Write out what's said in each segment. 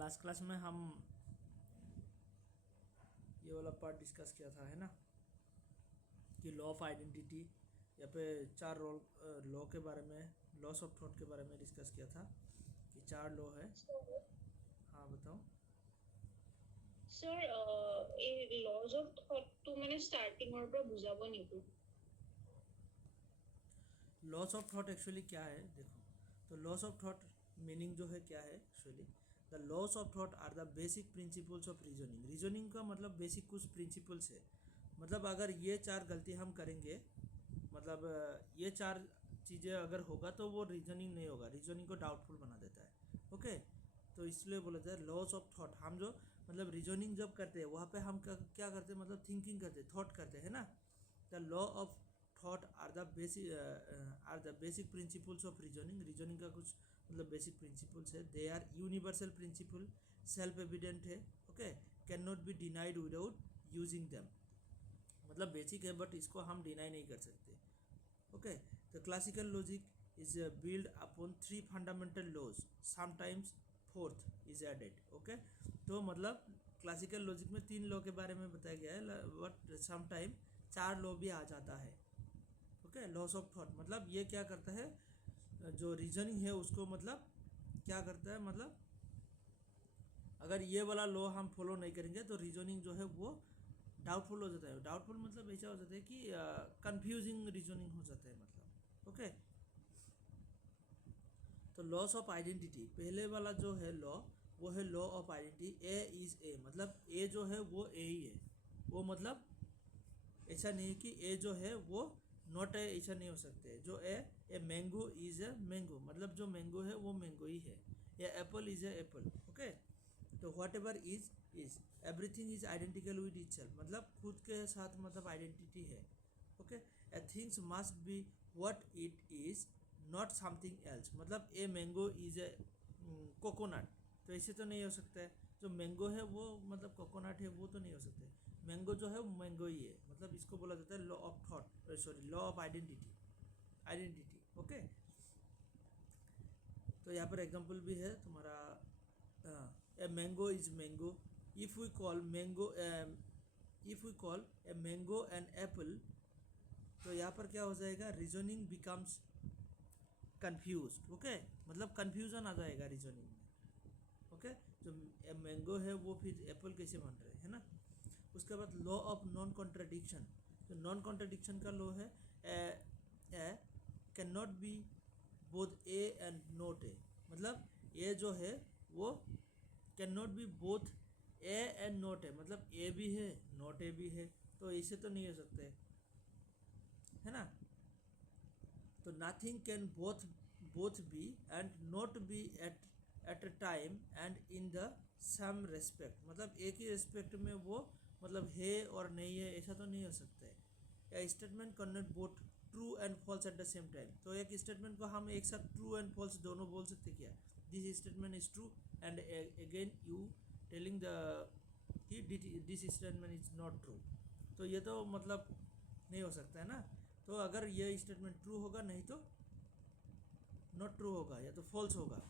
Last class में हम ये वाला पार्ट डिस्कस किया था, है ना, कि लॉ ऑफ आइडेंटिटी या पे चार लॉ के बारे में, लॉस ऑफ थॉट के बारे में डिस्कस किया था कि चार लॉ है। हाँ बताओ। স্যার এই লজ অফ থটটো মানে ষ্টাৰ্টিঙৰ পৰা বুজাব নেকি? लॉस ऑफ थॉट एक्चुअली क्या है, देखो, तो लॉस ऑफ थॉट मीनिंग जो है क्या है actually, the laws of thought are the basic principles of reasoning. Reasoning का मतलब बेसिक कुछ प्रिंसिपल्स है। मतलब अगर ये चार गलती हम करेंगे, मतलब ये चार चीज़ें अगर होगा तो वो रीजनिंग नहीं होगा, रीजनिंग को डाउटफुल बना देता है। ओके, तो इसलिए बोला जाए लॉस ऑफ थॉट। हम जो मतलब रीजनिंग जब करते हैं वहाँ पे हम क्या करते हैं, मतलब थिंकिंग करते हैं, थॉट करते हैं ना। The law of thought are the basic principles of reasoning. Reasoning का कुछ मतलब बेसिक प्रिंसिपल्स है। They are universal principle, self evident है, okay, can not be denied without using them. मतलब बेसिक है बट इसको हम डिनाई नहीं कर सकते। Okay, the classical logic is build upon three fundamental laws, sometimes fourth is added. Okay, तो मतलब क्लासिकल लॉजिक में तीन लॉ के बारे में बताया गया है, बट समटाइम चार लॉ भी आ जाता है। ओके, लॉस ऑफ थॉट मतलब ये क्या करता है, जो रीजनिंग है उसको मतलब क्या करता है, मतलब अगर ये वाला लॉ हम फॉलो नहीं करेंगे तो रीजनिंग जो है वो डाउटफुल हो जाता है। डाउटफुल मतलब ऐसा हो जाता है कि कंफ्यूजिंग रीजनिंग हो जाता है, मतलब। ओके, तो लॉस ऑफ आइडेंटिटी पहले वाला जो है लॉ, वो है law of identity. A is ए, मतलब ए जो है वो ए ही है। वो मतलब ऐसा नहीं कि ए जो है वो नॉट है, ऐसा नहीं हो सकते। जो a mango is a mango, मतलब जो मैंगो है वो मैंगो ही है। या apple is a apple. Okay, तो whatever is everything is identical with itself, मतलब खुद के साथ मतलब आइडेंटिटी है। Okay, a things must be what it is, not something else. मतलब a mango is a coconut, तो ऐसे तो नहीं हो सकता है। जो मैंगो है वो मतलब कोकोनट है, वो तो नहीं हो सकते। मैंगो जो है वो मैंगो ही है, मतलब इसको बोला जाता है law of thought, sorry law of identity. Identity okay, तो यहाँ पर एग्जांपल भी है तुम्हारा, a mango is mango. If we call mango if we call a mango and apple, तो यहाँ पर क्या हो जाएगा, रीजनिंग बिकम्स कंफ्यूज। ओके, मतलब कंफ्यूजन आ जाएगा रीजनिंग में। ओके, जो मैंगो है वो फिर एप्पल कैसे बन रहे हैं, है ना। उसके बाद लॉ ऑफ नॉन कॉन्ट्राडिक्शन। जो नॉन कॉन्ट्राडिक्शन का लॉ है, A can not be both A and not A, मतलब ए जो है वो can not be both A and not A, मतलब ए भी है नॉट ए भी है, तो ऐसे तो नहीं हो सकते, है ना। तो nothing can both be and not be at a time and in the same respect, मतलब एक ही रेस्पेक्ट में वो मतलब है और नहीं है, ऐसा तो नहीं हो सकता है। या statement can not both true and false at the same time, तो एक स्टेटमेंट को हम एक साथ ट्रू एंड फॉल्स दोनों बोल सकते क्या, this statement is true and again you telling the कि this statement is not true, तो ये तो मतलब नहीं हो सकता है ना। तो अगर ये स्टेटमेंट ट्रू होगा, नहीं तो नॉट ट्रू होगा या तो फॉल्स होगा,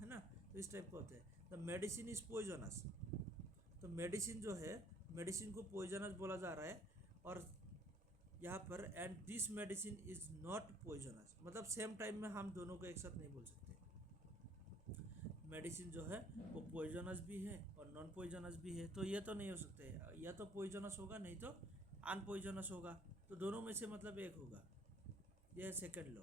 है ना। तो इस टाइप का होता है। द मेडिसिन इज पॉइजनस, तो मेडिसिन जो है, मेडिसिन को पॉइजनस बोला जा रहा है, और यहाँ पर and this medicine is not poisonous, मतलब सेम टाइम में हम दोनों को एक साथ नहीं बोल सकते। मेडिसिन जो है वो पॉइजनस भी है और नॉन पॉइजनस भी है, तो ये तो नहीं हो सकते, या तो पॉइजनस होगा नहीं तो अनपॉइजनस होगा, तो दोनों में से मतलब एक होगा। यह है second law.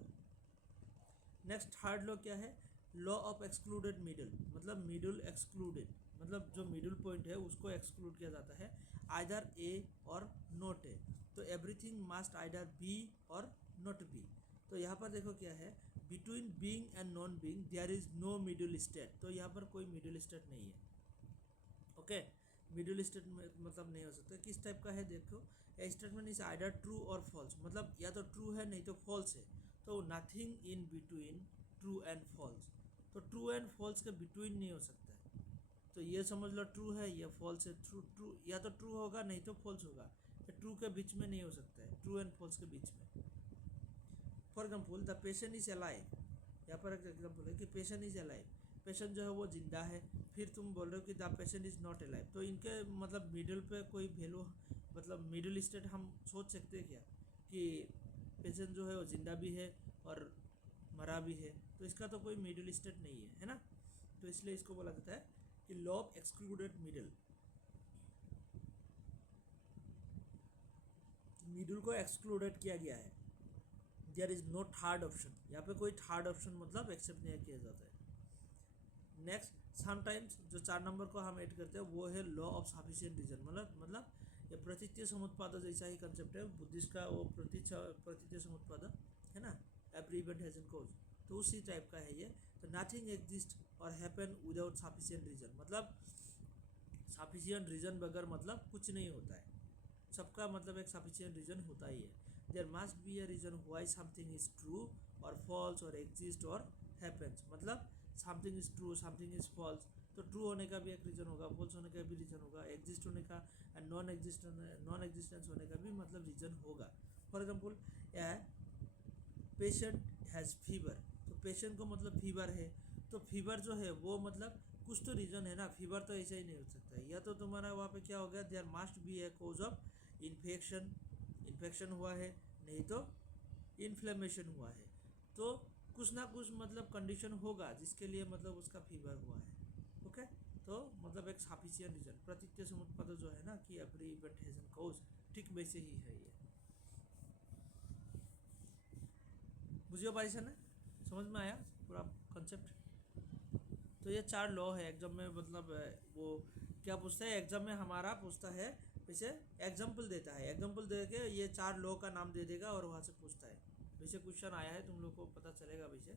Next third law क्या है, लॉ ऑफ एक्सक्लूडेड मिडल, मतलब मिडल एक्सक्लूडेड, मतलब जो मिडल पॉइंट है उसको एक्सक्लूड किया जाता है, आइदर ए और नॉट ए, तो एवरीथिंग मस्ट आइदर बी और नॉट बी। तो यहाँ पर देखो क्या है, between being and non being there is no middle state, तो यहाँ पर कोई मिडल स्टेट नहीं है। ओके, मिडिल स्टेट में मतलब नहीं हो सकता, किस टाइप का है देखो, ए स्टेटमेंट इज आइदर ट्रू और फॉल्स, मतलब या तो ट्रू है नहीं तो फॉल्स है, तो nothing in between true and false, तो ट्रू एंड फॉल्स के बिटवीन नहीं हो सकता है। तो ये समझ लो ट्रू है या फॉल्स है, ट्रू ट्रू या तो ट्रू होगा नहीं तो फॉल्स होगा, तो ट्रू के बीच में नहीं हो सकता है, ट्रू एंड फॉल्स के बीच में। For example the patient is alive, यहाँ पर एक एग्जाम्पल है कि पेशेंट इज अलाइव, पेशेंट जो है वो जिंदा है, फिर तुम बोल रहे हो कि the patient is not alive, तो इनके मतलब मिडिल पे कोई वैल्यू, मतलब मिडिल स्टेट हम सोच सकते हैं क्या कि पेशेंट जो है वो जिंदा भी है और मरा भी है, तो इसका तो कोई मिडिल स्टेट नहीं है ना। तो इसलिए इसको बोला जाता है कि law of excluded middle. Middle को एक्सक्लूडेड किया गया है, there is no third option, यहाँ पे कोई थर्ड ऑप्शन मतलब एक्सेप्ट नहीं किया जाता है। नेक्स्ट, समटाइम्स जो 4 नंबर को हम ऐड करते हैं वो है लॉ ऑफ सफिशिएंट रीजन, मतलब ये प्रतीच्य समुत्पाद जैसा ही कंसेप्ट है बुद्धिस्ट का, वो प्रतीच्य समुत्पाद है ना, every event has an cause, तो उसी टाइप का है ये। तो नथिंग एग्जिस्ट और हैपन विदाउट सफिशिएंट रीजन, मतलब सफिशिएंट रीजन बगैर मतलब कुछ नहीं होता है, सबका मतलब एक सफिशिएंट रीजन होता ही है। There must be a reason why something is true और फॉल्स और एग्जिस्ट और हैपेंस, मतलब something is true something is false, तो ट्रू होने का भी एक रीज़न होगा, फॉल्स होने का भी रीज़न होगा, एग्जिस्ट होने का एंड नॉन एग्जिस्टेंस होने का भी मतलब रीज़न होगा। For example patient has fever, तो पेशेंट को मतलब फीवर है, तो फीवर जो है वो मतलब कुछ तो रीज़न है ना, फीवर तो ऐसा ही नहीं हो सकता है, या तो तुम्हारा वहाँ पे क्या हो गया, there must be a cause of infection हुआ है, नहीं तो इन्फ्लेमेशन हुआ है, तो कुछ ना कुछ मतलब कंडीशन होगा जिसके लिए मतलब उसका फीवर हुआ है। ओके, तो मतलब एक सफिशिएंट रीजन, प्रतीच्य समुत्पाद जो है ना कि every event has an cause, ठीक वैसे ही है ये। बुझियो पारिछे ना, समझ में आया पूरा कंसेप्ट। तो ये 4 लॉ है एग्जाम में, मतलब वो क्या पूछता है एग्जाम में, हमारा पूछता है वैसे एग्जाम्पल देता है, एग्जाम्पल दे के ये 4 लॉ का नाम दे देगा और वहाँ से पूछता है। वैसे क्वेश्चन आया है, तुम लोग को पता चलेगा, वैसे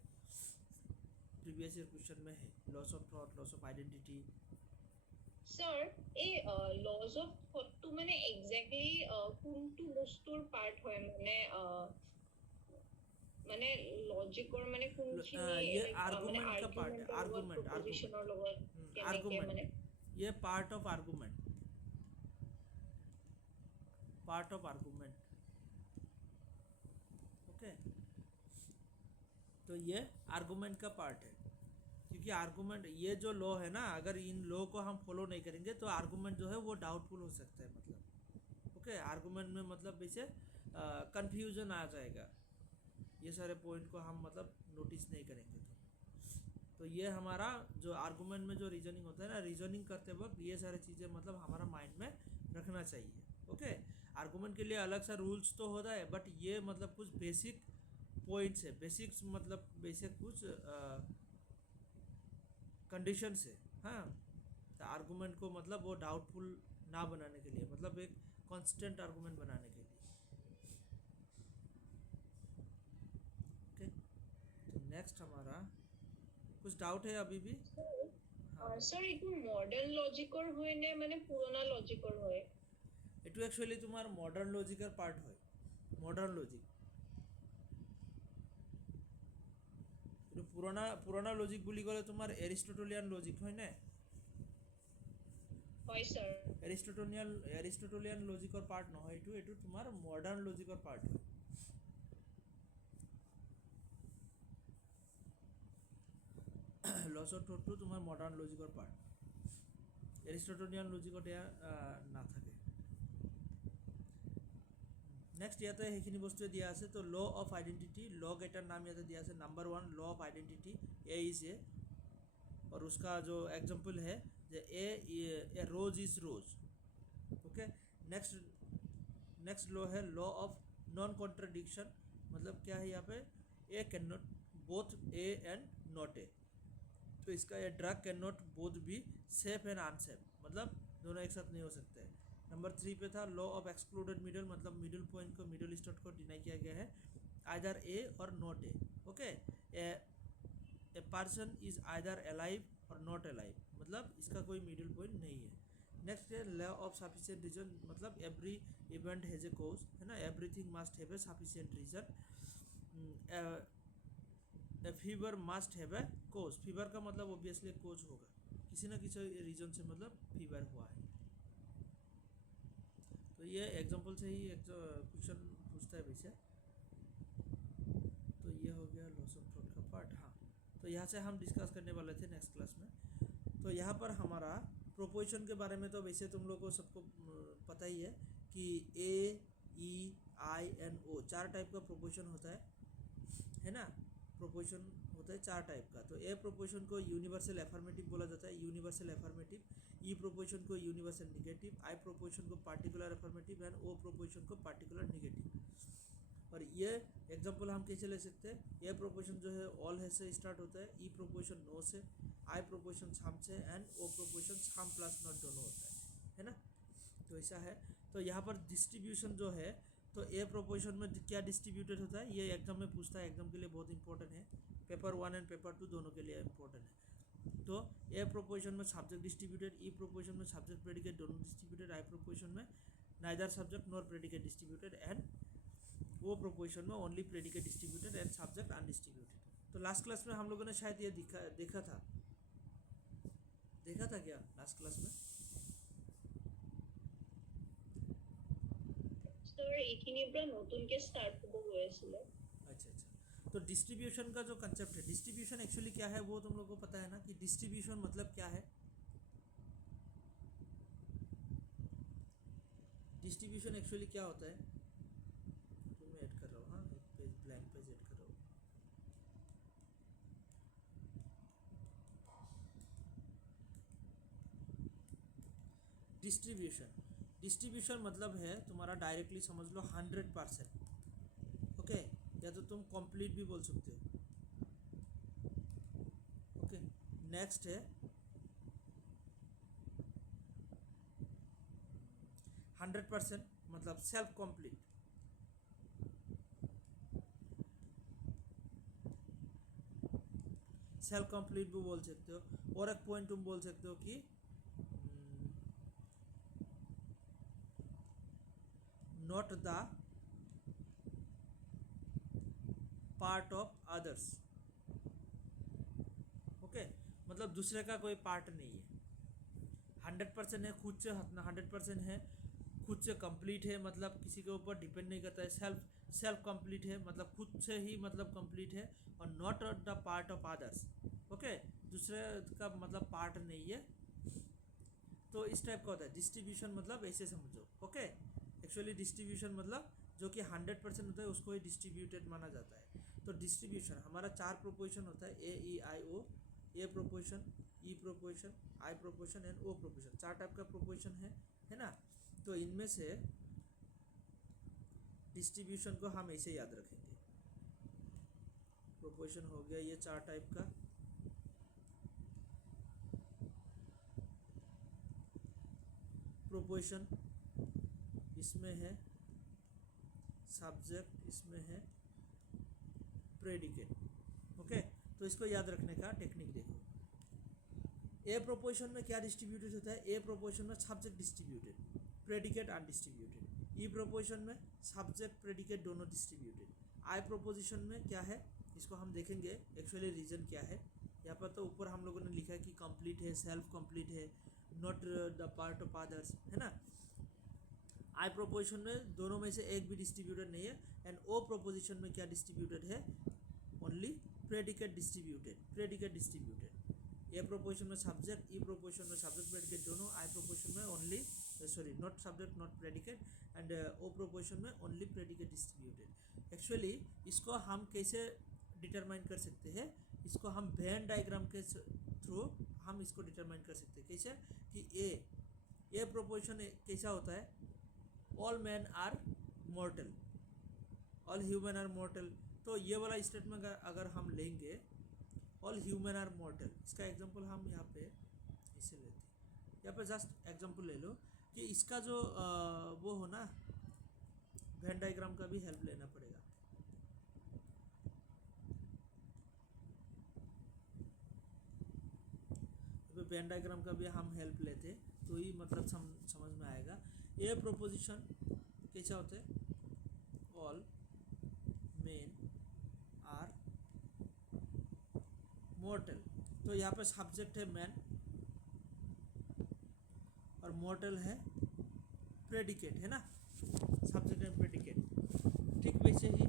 प्रीवियस ईयर क्वेश्चन में है, loss of thought, loss of identity. Sir এই লজ অফ থটটো মানে এক্স্যাক্টলি কোনটো বস্তুৰ পাৰ্ট হয়, মানে লজিকৰ মানে কোনখিনি ये মানে आर्गुमेंट का पार्ट है, আৰ্গুমেন্টৰ লগত आर्गुमेंट প্ৰপজিশনৰ লগত কেনেকে মানে आर्गुमेंट, ये पार्ट ऑफ आर्गुमेंट। ओके, तो ये आर्गुमेंट का पार्ट है, क्योंकि आर्गुमेंट ये जो लॉ है ना, अगर इन लॉ को हम फॉलो नहीं करेंगे तो आर्गुमेंट जो है वो डाउटफुल हो सकता है, मतलब ओके, आर्गुमेंट में मतलब वैसे कंफ्यूजन आ जाएगा, ये सारे पॉइंट को हम मतलब नोटिस नहीं करेंगे तो ये हमारा जो आर्गुमेंट में जो रीजनिंग होता है ना, रीजनिंग करते वक्त ये सारी चीज़ें मतलब हमारा माइंड में रखना चाहिए। ओके, आर्गुमेंट के लिए अलग सा रूल्स तो होता है, बट ये मतलब कुछ बेसिक पॉइंट्स है, बेसिक्स मतलब बेसिक कुछ कंडीशंस है। हाँ, तो आर्गुमेंट को मतलब वो डाउटफुल ना बनाने के लिए, मतलब एक कांस्टेंट आर्गुमेंट बनाने के लिए। ओके, तो नेक्स्ट हमारा कुछ डाउट है अभी भी? हाँ, স্যার এইটো মডার্ন লজিকৰ হয় নে মানে পুৰণা লজিকৰ হয়? এইটো একচুৱেলি তোমাৰ মডাৰ্ণ লজিকৰ পাৰ্ট হয়, মডাৰ্ণ লজিক। এইটো পুৰণা লজিক বুলি ক'লে তোমাৰ এৰিষ্টটলিয়ান লজিক হয় নে? হয় স্যার। এৰিষ্টটলিয়ান লজিকৰ পাৰ্ট নহয়, এইটো তোমাৰ মডাৰ্ণ লজিকৰ পাৰ্ট হয়। লছ অফ থটটো তোমাৰ মডাৰ্ণ লজিকৰ পাৰ্ট, এৰিষ্টটলিয়ান লজিকত এয়া নাথাকে। নেক্সট ইয়াতে সেইখিনি বস্তুৱে দিয়া আছে, তো ল অফ আইডেন্টিটি, ল কেইটাৰ নাম ইয়াতে দিয়া আছে। Number 1 law of identity, A is A, और उसका जो एग्जाम्पल है जो a rose is rose. Okay, next law है लॉ ऑफ नॉन कॉन्ट्रडिक्शन, मतलब क्या है यहाँ पे, A can not both A and not A, तो इसका ये drug can not both be safe and unsafe, मतलब दोनों एक साथ नहीं हो सकते हैं। नंबर 3 पे था लॉ ऑफ एक्सक्लूडेड मिडल, मतलब मिडिल पॉइंट को, मिडिल स्टेट को डिनाई किया गया है, आइदर ए और not A. Okay, a person is either alive और नॉट अलाइव, मतलब इसका कोई मिडिल पॉइंट नहीं है। नेक्स्ट है लॉ ऑफ सफिशिएंट रीजन, मतलब every event has a cause, है ना, everything must have a sufficient reason. Fever must have a cause, fever का मतलब ऑब्वियसली कोज होगा, किसी ना किसी रीजन से मतलब फीवर हुआ है। तो ये एग्जांपल से ही एक क्वेश्चन पूछता है वैसे। तो ये हो गया लॉस ऑफ थॉट का पार्ट। हाँ, तो तो यहाँ से हम डिस्कस करने वाले थे नेक्स्ट क्लास में। तो यहाँ पर हमारा प्रोपोजिशन के बारे में तो वैसे तुम लोगों को सबको पता ही है कि ए, E, I and O 4 type का प्रोपोजिशन होता है ना। प्रोपोजिशन होता है 4 टाइप का। तो ए प्रोपोजिशन को यूनिवर्सल एफर्मेटिव बोला जाता है, यूनिवर्सल एफर्मेटिव। ई प्रोपोजिशन को यूनिवर्सल निगेटिव, आई प्रोपोजिशन को particular affirmative and O proposition को पार्टिकुलर निगेटिव। और ये एग्जांपल हम कैसे ले सकते हैं, ए प्रोपोजिशन जो है ऑल है से स्टार्ट होता है, ई प्रोपोजिशन नो से, आई प्रोपोजिशन छाम से एंड ओ प्रोपोजिशन छाम प्लस नॉट दोनों होता है ना। तो ऐसा है। तो यहाँ पर डिस्ट्रीब्यूशन जो है, तो ए प्रोपोजिशन में क्या डिस्ट्रीब्यूटेड होता है, ये एग्जाम में पूछता है, एग्जाम के लिए बहुत इंपॉर्टेंट है। पेपर 1 एंड पेपर 2 दोनों के लिए इंपॉर्टेंट है। तो ए प्रोपोजिशन में सब्जेक्ट डिस्ट्रीब्यूटेड, ई प्रोपोजिशन में सब्जेक्ट प्रेडिकेट दोनों डिस्ट्रीब्यूटेड, आई प्रोपोजिशन में neither subject nor predicate distributed and वो प्रोपोजिशन में only predicate distributed and subject undistributed. तो लास्ट क्लास में हम लोगों ने शायद ये देखा था क्या लास्ट क्लास में? স্যার এইখিনি পৰা নতুনকে স্টাर्ट হ'ব গৈ আছিলে। अच्छा। तो डिस्ट्रीब्यूशन का जो कंसेप्ट है, डिस्ट्रीब्यूशन एक्चुअली क्या है वो तुम लोगों को पता है ना, कि डिस्ट्रीब्यूशन मतलब क्या है। डिस्ट्रीब्यूशन एक्चुअली क्या होता है, तो मैं ऐड कर रहा हूँ, हाँ एक पेज ब्लैंक पेज ऐड कर रहा हूँ। डिस्ट्रीब्यूशन मतलब है तुम्हारा, डायरेक्टली समझ लो 100%। ओके, या तो तुम कंप्लीट भी बोल सकते हो। ओके, नेक्स्ट है 100% मतलब सेल्फ कंप्लीट। सेल्फ कंप्लीट भी बोल सकते हो। और एक पॉइंट तुम बोल सकते हो कि not the part of others. Okay, मतलब दूसरे का कोई पार्ट नहीं है। 100% है, खुद से 100% है, खुद से कंप्लीट है, मतलब किसी के ऊपर डिपेंड नहीं करता है। सेल्फ कंप्लीट है मतलब खुद से ही मतलब कंप्लीट है। और not the part of others. Okay, दूसरे का मतलब पार्ट नहीं है। तो इस टाइप का होता है डिस्ट्रीब्यूशन, मतलब ऐसे समझो। ओके, एक्चुअली डिस्ट्रीब्यूशन मतलब जो कि 100% होता है उसको ही डिस्ट्रीब्यूटेड माना जाता है। तो डिस्ट्रीब्यूशन हमारा 4 प्रोपोजिशन होता है, A, E, I, O. A proposition, E proposition, I proposition and O proposition. 4 type का प्रोपोजिशन है ना। तो इनमें से डिस्ट्रीब्यूशन को हम ऐसे याद रखेंगे। प्रोपोजिशन हो गया ये 4 टाइप का। प्रोपोजिशन इसमें है सब्जेक्ट, इसमें है प्रेडिकेट। ओके, तो इसको याद रखने का टेक्निक देखो। ए प्रोपोजिशन में क्या डिस्ट्रीब्यूटेड होता है, ए प्रोपोजिशन में सब्जेक्ट डिस्ट्रीब्यूटेड, प्रेडिकेट अनडिस्ट्रीब्यूटेड। ई प्रोपोजिशन में सब्जेक्ट प्रेडिकेट दोनों डिस्ट्रीब्यूटेड। आई प्रोपोजिशन में क्या है, इसको हम देखेंगे एक्चुअली रीजन क्या है। यहाँ पर तो ऊपर हम लोगों ने लिखा है कि कंप्लीट है, सेल्फ कंप्लीट है, not the part of others, है ना। आई प्रोपोजिशन में दोनों में से एक भी डिस्ट्रीब्यूटेड नहीं है। एंड ओ प्रोपोजिशन में क्या डिस्ट्रीब्यूटेड है, only predicate distributed. A proposition में सब्जेक्ट, ई प्रोपोजिशन में सब्जेक्ट प्रेडिकेट दोनों, आई प्रोपोजिशन में only not subject not predicate, and O proposition में ओनली प्रेडिकेट डिस्ट्रीब्यूटेड। एक्चुअली इसको हम कैसे डिटरमाइन कर सकते हैं, इसको हम वेन डायग्राम के थ्रू हम इसको डिटरमाइन कर सकते हैं। कैसे कि ए प्रोपोजिशन कैसा होता है, all man are mortal, all human are mortal. तो ये वाला स्टेटमेंट अगर हम लेंगे, ऑल ह्यूमन आर मॉर्टल, इसका एग्जांपल हम यहाँ पे इसे लेते हैं। यहाँ पे जस्ट एग्जांपल ले लो कि इसका जो वो हो ना, वेन डायग्राम का भी हेल्प लेना पड़ेगा। वेन डायग्राम का भी हम हेल्प लेते तो ही मतलब समझ में आएगा। ए प्रोपोजिशन कैसा होता है, ऑल मेन आर मॉर्टल। तो यहाँ पे सब्जेक्ट है मैन और मॉर्टल है प्रेडिकेट, है ना, सब्जेक्ट एंड प्रेडिकेट। ठीक वैसे ही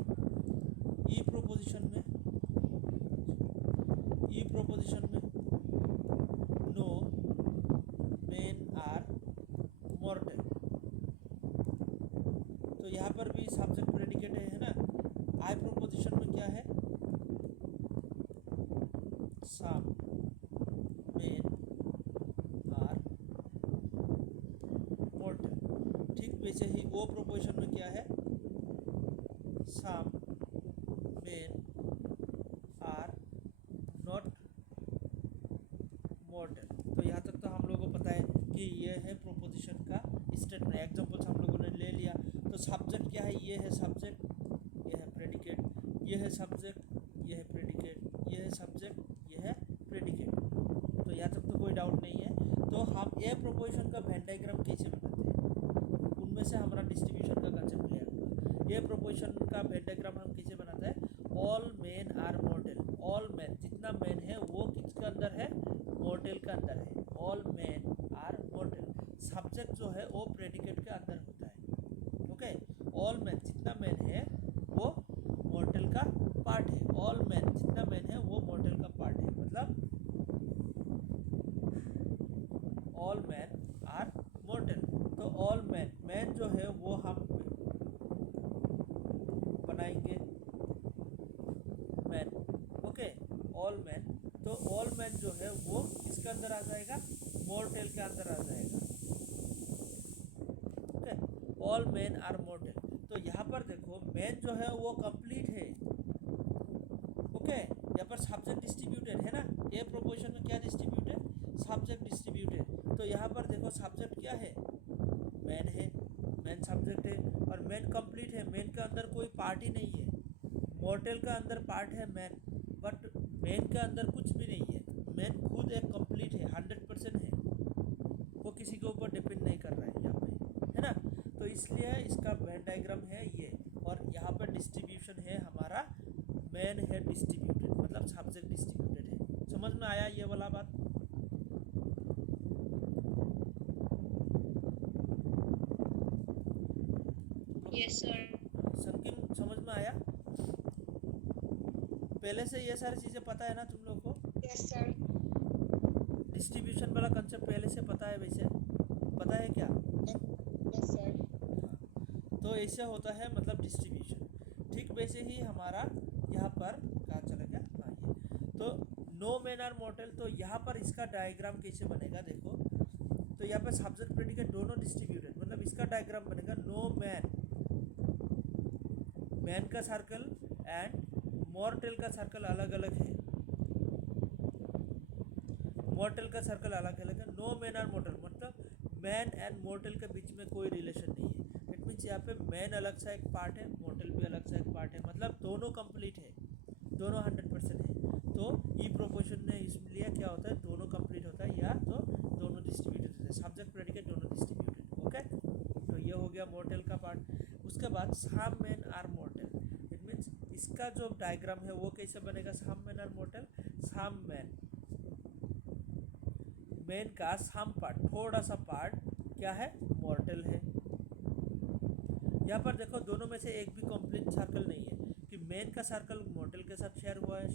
ई प्रोपोजिशन में नो मेन आर मॉर्टल, तो यहाँ पर भी सब्जेक्ट प्रेडिकेट है ना। आई प्रोपोजिशन में क्या है, सम मेन आर मॉर्टल। ठीक वैसे ही वो प्रोपोजिशन में क्या है, some men are not mortal. तो यहाँ तक तो हम लोगों को पता है कि ये है प्रोपोजिशन का स्टेटमेंट। एग्जांपल्स हम लोगों ने ले लिया। तो सब्जेक्ट क्या है, ये है सब्जेक्ट, ये है प्रेडिकेट, ये है सब्जेक्ट, ये है प्रेडिकेट, ये है सब्जेक्ट, ये है प्रेडिकेट। तो यहाँ तक तो कोई डाउट नहीं है। तो हम ये प्रोपोजिशन का वेन डायग्राम कैसे बनाते हैं, उनमें से हमारा डिस्ट्रीब्यूशन का कंसेप्ट क्लियर होगा। ये प्रोपोजिशन का वेन डायग्राम हम कैसे बनाते हैं, all men are mortal. All men, जितना मेन है वो किसके अंदर है, मॉर्टल के अंदर है। All men are mortal. Subject जो है वो प्रेडिकेट के अंदर होता है। ओके, ऑल मेन, जितना मेन है वो मॉर्टल का पार्ट है। ऑल मेन, जितना मेन है वो मॉर्टल का पार्ट है। मतलब ऑल मैन आर मॉर्टल। तो ऑल मैन, मैन जो है वो हम बनाएंगे मैन। Okay, all man. तो ऑल मैन जो है वो किसके अंदर आ जाएगा, मॉर्टल के अंदर आ जाएगा। Okay, all man are mortal. तो यहाँ पर देखो मैन जो है वो कंप्लीट है। ओके, यहाँ पर सब्जेक्ट डिस्ट्रीब्यूटेड है ना। ये प्रोपोजिशन में क्या डिस्ट्रीब्यूटेड, सब्जेक्ट डिस्ट्रीब्यूटेड। तो यहाँ पर देखो सब्जेक्ट क्या है, मैन है, मैन सब्जेक्ट है और मैन कंप्लीट है। मैन के अंदर कोई पार्ट ही नहीं है। मॉर्टल का अंदर पार्ट है मैन, बट मैन के अंदर कुछ भी नहीं है। मैन खुद एक कंप्लीट है, 100% है, वो किसी के ऊपर डिपेंड नहीं कर रहा है यहाँ पे, है ना। तो इसलिए इसका वेन डायग्राम है ये। और यहाँ पर डिस्ट्रीब्यूशन है हमारा, मैन है डिस्ट्रीब्यूटेड, मतलब सब्जेक्ट डिस्ट्रीब्यूटेड है। समझ में आया ये वाला बात। Yes sir. संकीम, समझ में आया। पहले से ये सारी चीज़ें पता है ना तुम लोग को। Yes sir. डिस्ट्रीब्यूशन वाला कंसेप्ट पहले से पता है, वैसे पता है क्या। Yes sir. तो ऐसे होता है मतलब डिस्ट्रीब्यूशन। ठीक वैसे ही हमारा यहाँ पर कहाँ चला गया, हाँ ये। तो नो मैन आर मॉर्टल। तो यहाँ पर इसका डायग्राम कैसे बनेगा देखो। तो यहाँ पर सब्जेक्ट प्रेडिकेट दोनों डिस्ट्रीब्यूटेड, मतलब इसका डायग्राम बनेगा नो मैन, मैन का सर्कल एंड मॉर्टल का सर्कल अलग अलग है। मॉर्टल का सर्कल अलग अलग है। नो मैन आर मॉर्टल मतलब मैन एंड मॉर्टल के बीच में कोई रिलेशन नहीं है। इट मीन्स यहाँ पे मैन अलग सा एक पार्ट है, मॉर्टल भी अलग सा एक पार्ट है, मतलब दोनों कंप्लीट है, दोनों 100% है। तो ई प्रोपोर्शन ने इसलिए क्या होता है, दोनों कंप्लीट होता है, या तो दोनों डिस्ट्रीब्यूटेड होते हैं, सब्जेक्ट प्रेडिकेट दोनों डिस्ट्रीब्यूटेड। ओके, तो ये हो गया मॉर्टल का पार्ट। उसके बाद some man are mortal. It means इसका जो डायग्राम है वो कैसे बनेगा, some man are mortal. Some man, man का सम पार्ट, थोड़ा सा पार्ट क्या है, मॉर्टल है। यहाँ पर देखो दोनों में से एक भी कंप्लीट सर्कल नहीं है कि मैन का सर्कल मॉर्टल के साथ शेयर हुआ है,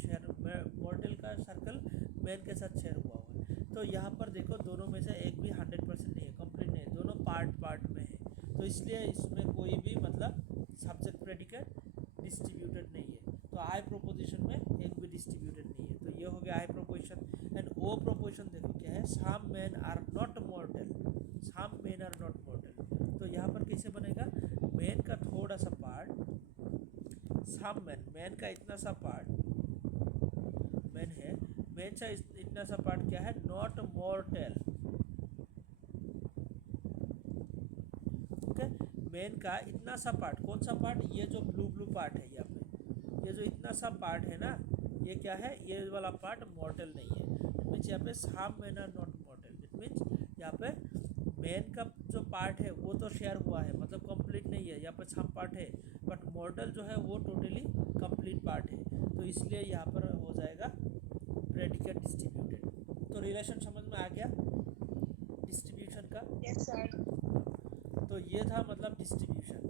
मॉर्टल का सर्कल मैन के साथ शेयर हुआ है। तो यहाँ पर देखो दोनों में से एक भी 100% नहीं है, कंप्लीट नहीं है, दोनों पार्ट पार्ट में है। तो इसलिए इसमें कोई भी मतलब सब्जेक्ट प्रेडिकेट डिस्ट्रीब्यूटेड नहीं है। तो आई प्रोपोजिशन में एक भी डिस्ट्रीब्यूटेड नहीं है। तो ये हो गया I proposition. And O proposition देखो क्या है, some man are not mortal. Some man are not mortal. तो यहाँ पर कैसे बनेगा, मैन का थोड़ा सा पार्ट, सम मैन, मैन का इतना सा पार्ट मैन है, मैन का इतना सा पार्ट क्या है, नॉट मॉर्टल। ओके, मैन का इतना सा पार्ट, कौन सा पार्ट, ये जो ब्लू ब्लू पार्ट है यहाँ पे, ये जो इतना सा पार्ट है ना, ये क्या है, ये वाला पार्ट मॉर्टल नहीं है। इट मीन्स यहाँ पे some man are not mortal. It means यहाँ पे मैन का जो पार्ट है वो तो शेयर हुआ है, मतलब कंप्लीट नहीं है, यहाँ पर सम पार्ट है, बट मॉर्टल जो है वो टोटली कंप्लीट पार्ट है। तो इसलिए यहाँ पर हो जाएगा प्रेडिकेट डिस्ट्रीब्यूटेड। तो रिलेशन समझ में आ गया डिस्ट्रीब्यूशन का। Yes sir. तो ये था मतलब डिस्ट्रीब्यूशन।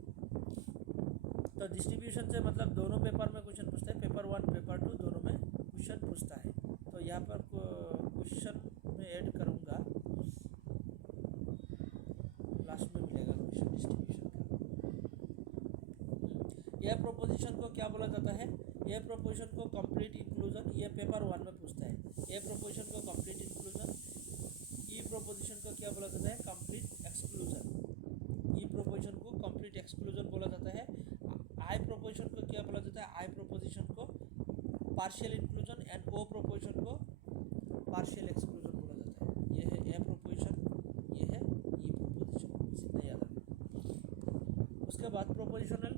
तो डिस्ट्रीब्यूशन से मतलब दोनों पेपर में क्वेश्चन पूछते हैं, पेपर 1 पेपर 2 दोनों में क्वेश्चन पूछता है। तो यहाँ पर क्वेश्चन में ऐड करूँगा, लास्ट में मिलेगा क्वेश्चन डिस्ट्रीब्यूशन का। यह प्रोपोजिशन को क्या बोला जाता है? यह प्रोपोजिशन को कंप्लीट इंक्लूजन, ये पेपर 1 में पूछता है। यह प्रोपोजिशन को कंप्लीट इंक्लूजन, ई प्रोपोजिशन को क्या बोला जाता है? Complete exclusion. ई प्रोपोजिशन को कंप्लीट एक्सक्लूजन बोला जाता है। आई प्रोपोजिशन को क्या बोला जाता है? आई प्रोपोजिशन को partial inclusion and O proposition को पार्शियल एक्सक्लूजन बोला जाता है। ये है ए प्रोपोजिशन, ये है ई प्रोपोजिशन, बस इतना याद रखना। उसके बाद prepositional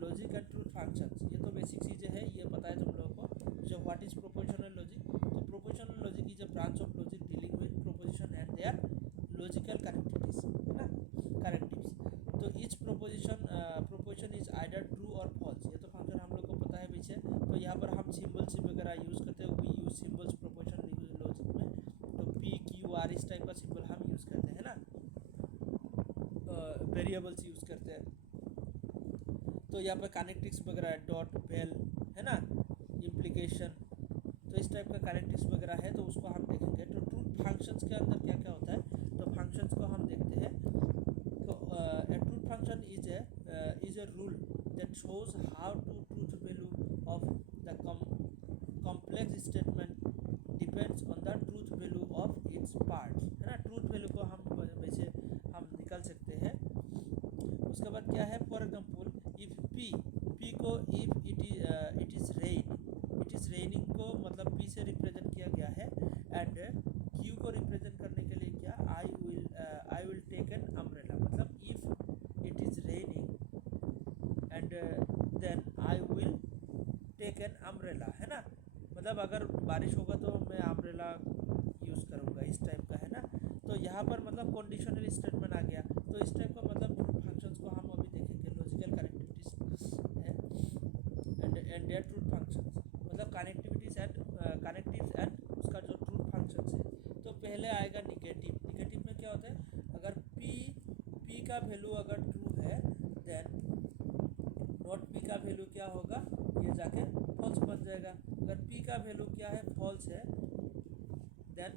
logic and truth functions, ये तो बेसिक चीज़ें हैं, ये पता है तुम लोगों को। जो व्हाट इज प्रोपोजिशनल लॉजिक? तो propositional logic is a branch of logic dealing with proposition and their logical connectivities, है ना, कनेक्टिव्स। तो each proposition is either true और फॉल्स, ये तो फंक्शन हम लोग को पता है पीछे। तो यहाँ पर हम सिम्बल्स वगैरह यूज़ करते हैं, we use symbols propositional logic में। तो पी क्यू आर इस टाइप का सिंबल हम यूज़ करते हैं ना, वेरिएबल्स यूज़ करते हैं। तो यहाँ पर कनेक्टिव्स वगैरह डॉट वेल, है ना, इम्प्लीकेशन, तो इस टाइप का कनेक्टिव्स वगैरह है, तो उसको हम देखेंगे। तो ट्रूथ फंक्शंस के अंदर क्या क्या होता है, तो फंक्शंस को हम देखते हैं। तो a truth function is a rule that shows how to truth value of the complex statement depends on the truth value of its parts, है ना। ट्रूथ वैल्यू को हम वैसे हम निकाल सकते हैं। उसके बाद क्या है, फॉर एग्जांपल इफ पी को इफ इट इज रेनिंग को मतलब पी से रिप्रेजेंट किया गया है। एंड क्यू को रिप्रेजेंट करने के लिए क्या, I will take an umbrella, मतलब if it is raining and then I will take an umbrella, है ना, मतलब अगर बारिश होगा तो मैं अम्ब्रेला यूज़ करूँगा, इस टाइप का, है ना। तो यहाँ पर मतलब कंडीशनल स्टेटमेंट आ गया। तो इस टाइप का मतलब ट्रूथ फंक्शंस को हम अभी देखेंगे, लॉजिकल कनेक्टिविटीज है एंड देयर ट्रूथ फंक्शंस, मतलब कनेक्टिविटीज एंड उसका जो ट्रूथ फंक्शंस है। तो पहले आएगा निगेटिव। निगेटिव में क्या होता है, अगर पी का वैल्यू अगर ट्रू है देन नॉट पी का वैल्यू क्या होगा, ये जाके फॉल्स बन जाएगा। अगर पी का वैल्यू क्या है, फॉल्स है, देन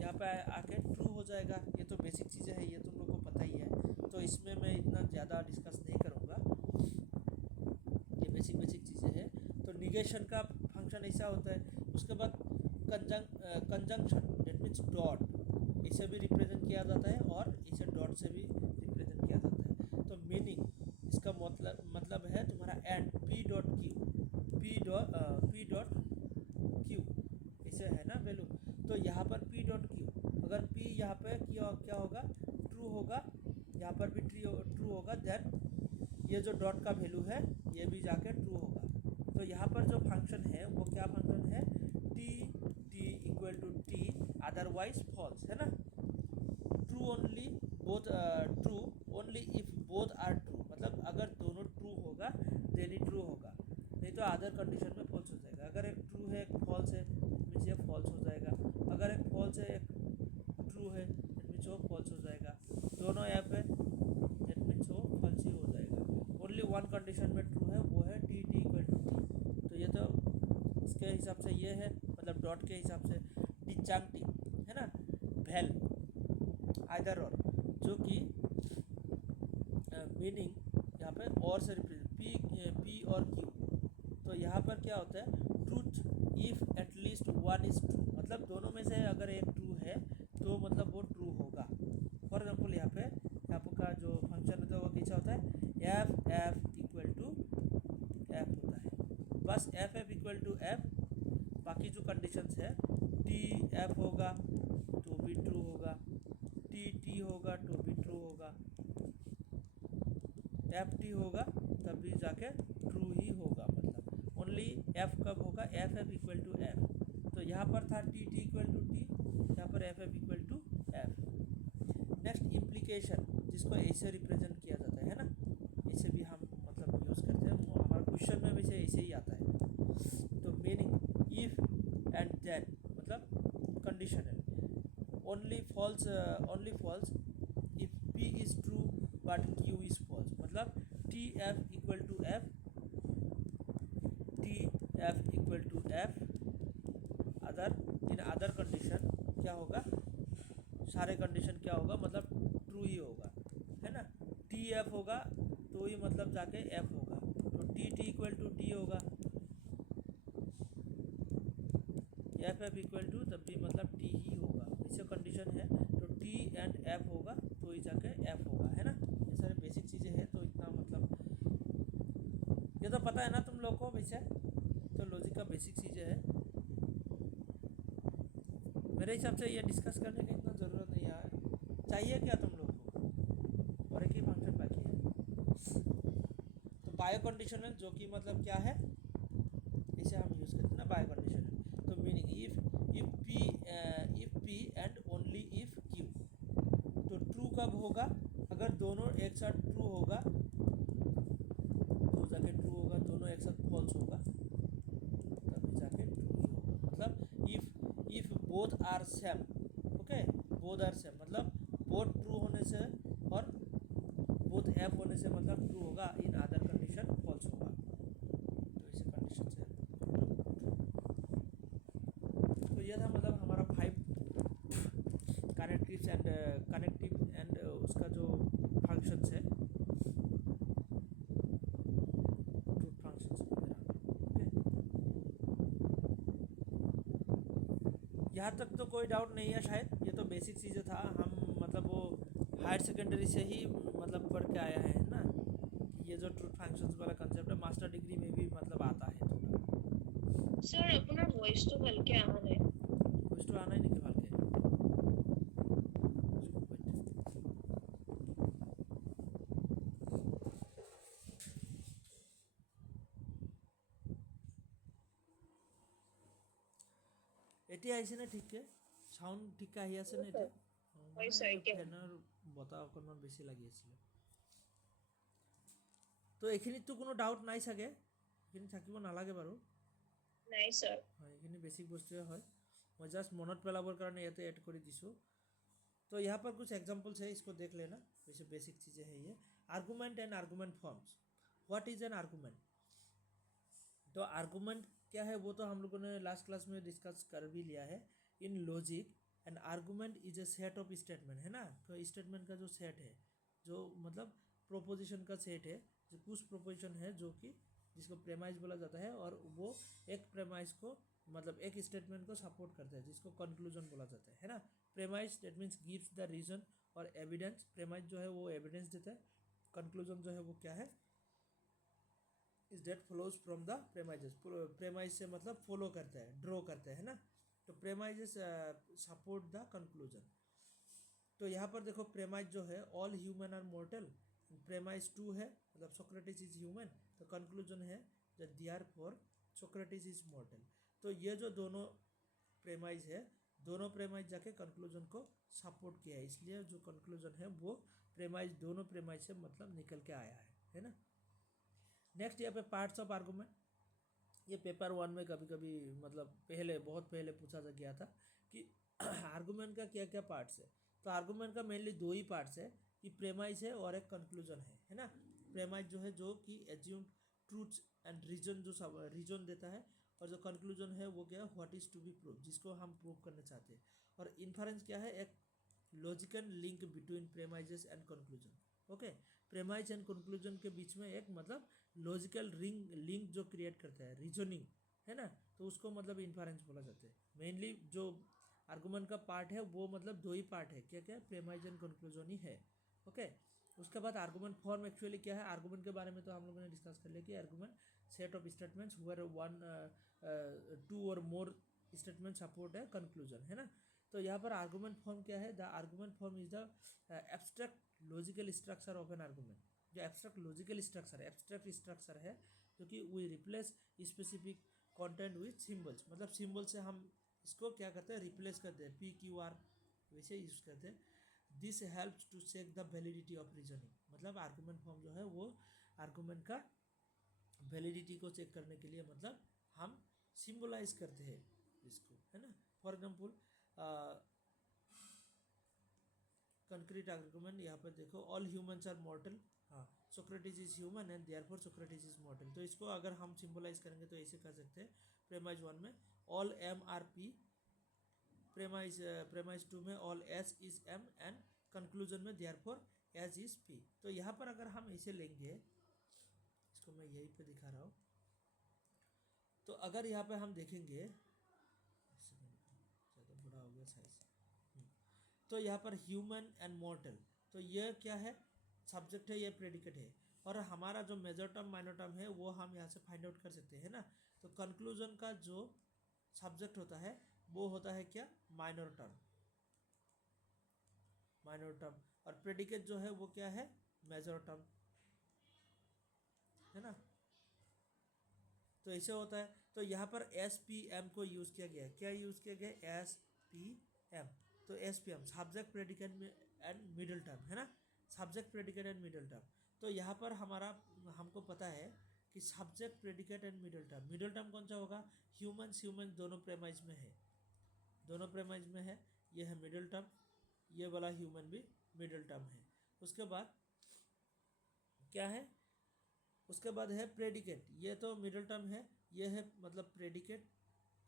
यहाँ पे आके ट्रू हो जाएगा। ये तो बेसिक चीज़ें हैं, ये तुम लोग को पता ही है, तो इसमें मैं इतना ज़्यादा डिस्कस नहीं करूँगा, ये बेसिक चीज़ें हैं। तो निगेशन का फंक्शन ऐसा होता है। उसके बाद कंजंक्शन, डेट मीन्स डॉट, इसे भी रिप्रेजेंट किया जाता है और इसे डॉट से भी रिप्रेजेंट किया जाता है। तो मीनिंग, इसका मतलब है तुम्हारा एंड, पी डॉट क्यू, इसे है ना वैल्यू। तो यहाँ पर पी डॉट क्यू, अगर पी यहाँ पे क्या होगा, ट्रू होगा, यहाँ पर भी ट्रू होगा, देन ये जो डॉट का वैल्यू है ये भी जाके ट्रू होगा। तो यहाँ पर जो फंक्शन है वो क्या फंक्शन है, T equal to T otherwise false, है ना। True only both true only if both are true, मतलब अगर दोनों ट्रू होगा देन ही ट्रू होगा, नहीं तो अदर कंडीशन में फॉल्स हो जाएगा। अगर एक ट्रू है एक फॉल्स है मीन्स ये फॉल्स हो जाएगा, अगर एक फॉल्स है एक ट्रू है दैट मीन्स वो फॉल्स हो जाएगा। दोनों यहाँ पे दैट मीन्स वो फॉल्स ही हो जाएगा। ओनली वन कंडीशन में ट्रू है, वो है टी इक्वल टू टी। तो ये तो इसके हिसाब से ये है, मतलब डॉट के हिसाब से। डिजंक्टिव है ना, वेल, आइदर और, जो कि मीनिंग यहाँ पे और से रिप्रेजेंट पी और क्यू। तो यहाँ पर क्या होता है, truth if at least one is true, मतलब दोनों में से अगर एक ट्रू है तो मतलब वो ट्रू होगा। फॉर एग्जाम्पल यहाँ पे का जो फंक्शन होता है वो कैसा होता है, एफ इक्वल टू एफ होता है, बस एफ इक्वल टू एफ। बाकी जो कंडीशंस है, टी एफ होगा तो भी ट्रू होगा, टी होगा तो भी ट्रू होगा, एफ टी होगा तब भी जाके ट्रू ही होगा। मतलब ओनली एफ कब होगा, एफ इक्वल टू एफ। तो यहाँ पर था टी इक्वल टू टी, यहाँ पर F equal to F. Next implication, जिसको ऐसे रिप्रेजेंट किया जाता है ना, इसे भी हम मतलब यूज़ करते हैं, हमारे क्वेश्चन में भी से ऐसे ही आता है। तो मीनिंग इफ एंड देन, मतलब conditional, only false if P is true but Q is false, मतलब T F equal to F equal to F, other F होगा तो ही मतलब जाके एफ होगा, तो T T equal to T होगा, एफ एफ इक्वल टू तब भी मतलब टी ही होगा। ऐसे कंडीशन है तो टी एंड एफ होगा तो ही जाके एफ होगा, है ना। ये सारे बेसिक चीज़ें हैं, तो इतना मतलब ये तो पता है ना तुम लोग को वैसे, तो लॉजिक का बेसिक चीज़ें है। मेरे हिसाब से ये डिस्कस करने की इतना ज़रूरत नहीं है। चाहिए क्या तुम लोग को, और एक ही फंक्शन बाकी है। तो बायो कंडीशनल जो कि मतलब क्या है, इसे हम यूज़ करते हैं ना बायो कंडीशनल। तो meaning if P and only if Q, तो ट्रू कब होगा, अगर दोनों एक साथ ट्रू होगा तो जाके ट्रू होगा, दोनों एक साथ फॉल्स होगा तभी जाके ट्रू ही होगा। मतलब if both are same, okay, both are same मतलब बोथ ट्रू होने से और बोथ एफ होने से मतलब ट्रू होगा, इन अदर कंडीशन फॉल्स होगा। तो इसी कंडीशन से तो ये था मतलब हमारा 5 कनेक्टिव एंड उसका जो फंक्शंस है, ट्रूथ फंक्शंस वगैरह, ओके। यहाँ तक तो कोई डाउट नहीं है शायद, ये तो बेसिक चीज़ें था, हम मतलब वो हायर सेकेंडरी से ही मतलब पढ़ के आया है ना। ये जो ट्रूथ फंक्शंस वाला कंसेप्ट है मास्टर डिग्री में भी मतलब आता है थोड़ा। স্যার আপনার ভয়েসটা ভালকে আহা নাই। कुछ तो आना ही नहीं कि भाल के এতিয়া আহিছে নে ঠিককে, চাউণ্ড ঠিককে আহি আছে নে এতিয়া? হয় মানে স্যার, এতিয়া ফেনৰ বতাহ অকণমান বেছি লাগি আছিলে। তো এইখিনিততো কোনো ডাউট নাই চাগে, এইখিনি থাকিব নালাগে বাৰু। নাই স্যার। হয়, এইখিনি বেसिक বস্তুৱে হয়, मैं जस्ट मনত পেলাবৰ কাৰণে ইয়াতে ऐड कर दीसू। तो यहाँ पर कुछ एग्जाम्पल्स है, इसको देख लेना, वैसे बेसिक चीज़ें है ये। Argument and argument forms, what is an argument? तो आर्गूमेंट क्या है वो तो हम लोगों ने लास्ट क्लास में डिस्कस कर भी लिया है। इन logic N argument is a set of statement, है ना। तो स्टेटमेंट का जो सेट है, जो मतलब प्रोपोजिशन का सेट है, जो कुछ प्रोपोजिशन है जो कि जिसको प्रेमाइज बोला जाता है, और वो एक प्रेमाइज को मतलब एक स्टेटमेंट को सपोर्ट करता है, जिसको कंक्लूजन बोला जाता है ना। Premise that means gives the reason और एविडेंस, प्रेमाइज जो है वो एविडेंस देता है, कंक्लूजन जो है वो क्या है, is that follows from the premises, premise से मतलब फॉलो करता है, ड्रॉ करता है ना। तो प्रेमाइजेस सपोर्ट द कंक्लूजन। तो यहाँ पर देखो प्रेमाइज जो है all human are mortal, premise 2 है मतलब सोक्रेटिस इज ह्यूमन, तो कंक्लूजन है देयरफॉर सोक्रेटिस इज मॉर्टल। तो ये जो दोनों प्रेमाइज है, दोनों प्रेमाइज जाके कंक्लूजन को सपोर्ट किया है, इसलिए जो कंक्लूजन है वो प्रेमाइज दोनों प्रेमाइज से मतलब निकल के आया है ना। नेक्स्ट यहाँ पे पार्ट्स ऑफ आर्गूमेंट, ये पेपर 1 में कभी कभी मतलब पहले बहुत पहले पूछा गया था कि आर्गूमेंट का क्या क्या पार्ट्स है। तो आर्गूमेंट का मेनली 2 ही पार्ट्स है, कि प्रेमाइज है और एक कंक्लूजन है ना। प्रेमाइज जो है जो कि एज्यूम्ड ट्रूथ्स एंड रीजन, जो सब रीजन देता है, और जो कंक्लूजन है वो क्या है, what is to be prove, जिसको हम प्रूव करना चाहते हैं। और इन्फरेंस क्या है, एक logical link between premises and conclusion, okay. Premise and conclusion के बीच में एक मतलब लॉजिकल लिंक जो क्रिएट करता है, रीजनिंग, है ना, तो उसको मतलब इन्फरेंस बोला जाता है। मेनली जो आर्गूमेंट का पार्ट है वो मतलब 2 ही पार्ट है, क्या क्या, प्रेमाइज एंड कंक्लूजन ही है, ओके। उसके बाद आर्गूमेंट फॉर्म एक्चुअली क्या है, आर्गूमेंट के बारे में तो हम लोगों ने डिस्कस कर लिया कि argument set of statements where 2 और मोर स्टेटमेंट सपोर्ट है कंक्लूजन, है ना। तो यहाँ पर आर्गूमेंट फॉर्म क्या है, the argument form is the abstract logical structure of an argument. जो एब्स्ट्रैक्ट लॉजिकल स्ट्रक्चर है, एब्स्ट्रैक्ट स्ट्रक्चर है, जो कि we replace specific content with symbols, मतलब सिम्बल से हम इसको क्या करते हैं, रिप्लेस करते हैं, PQR वैसे यूज़ करते हैं। This helps to check the validity of reasoning, मतलब आर्गूमेंट फॉर्म जो है वो आर्गूमेंट का वैलिडिटी को चेक करने के लिए मतलब हम सिम्बलाइज करते हैं इसको, है ना। फॉर एग्जाम्पल कंक्रीट आर्गूमेंट, यहाँ पर देखो ऑल ह्यूमंस आर मॉर्टल, हाँ, Socrates is human and therefore Socrates is mortal. तो इसको अगर हम सिम्बलाइज करेंगे तो ऐसे कर सकते हैं, प्रेमाइज 1 में all M are P, premise 2 में all S is M, and conclusion में देयरफॉर एज इज पी। तो यहाँ पर अगर हम इसे लेंगे, इसको मैं यहीं पे दिखा रहा हूँ, तो अगर यहाँ पे हम देखेंगे, ज़्यादा बड़ा हो गया साइज, तो यहाँ पर ह्यूमन एंड मॉर्टल, तो ये क्या है, सब्जेक्ट है, ये प्रेडिकेट है, और हमारा जो मेजर टर्म माइनर टर्म है वो हम यहाँ से फाइंड आउट कर सकते हैं ना। तो कंक्लूजन का जो सब्जेक्ट होता है वो होता है क्या, माइनर टर्म, माइनर टर्म, और प्रेडिकेट जो है वो क्या है, मेजर टर्म, है ना। तो ऐसे होता है। तो यहाँ पर एस पी एम को यूज़ किया गया है, क्या यूज़ किया गया है, एस पी एम। तो S P M subject predicate and middle term, है ना, subject predicate and middle term. तो यहाँ पर हमारा, हमको पता है कि subject predicate and middle term कौन सा होगा, ह्यूमन दोनों प्रेमाइज में है, दोनों प्रेमाइज में है, ये है मिडिल टर्म, ये वाला ह्यूमन भी मिडिल टर्म है। उसके बाद क्या है, उसके बाद है प्रेडिकेट, ये तो मिडिल टर्म है, ये है मतलब प्रेडिकेट।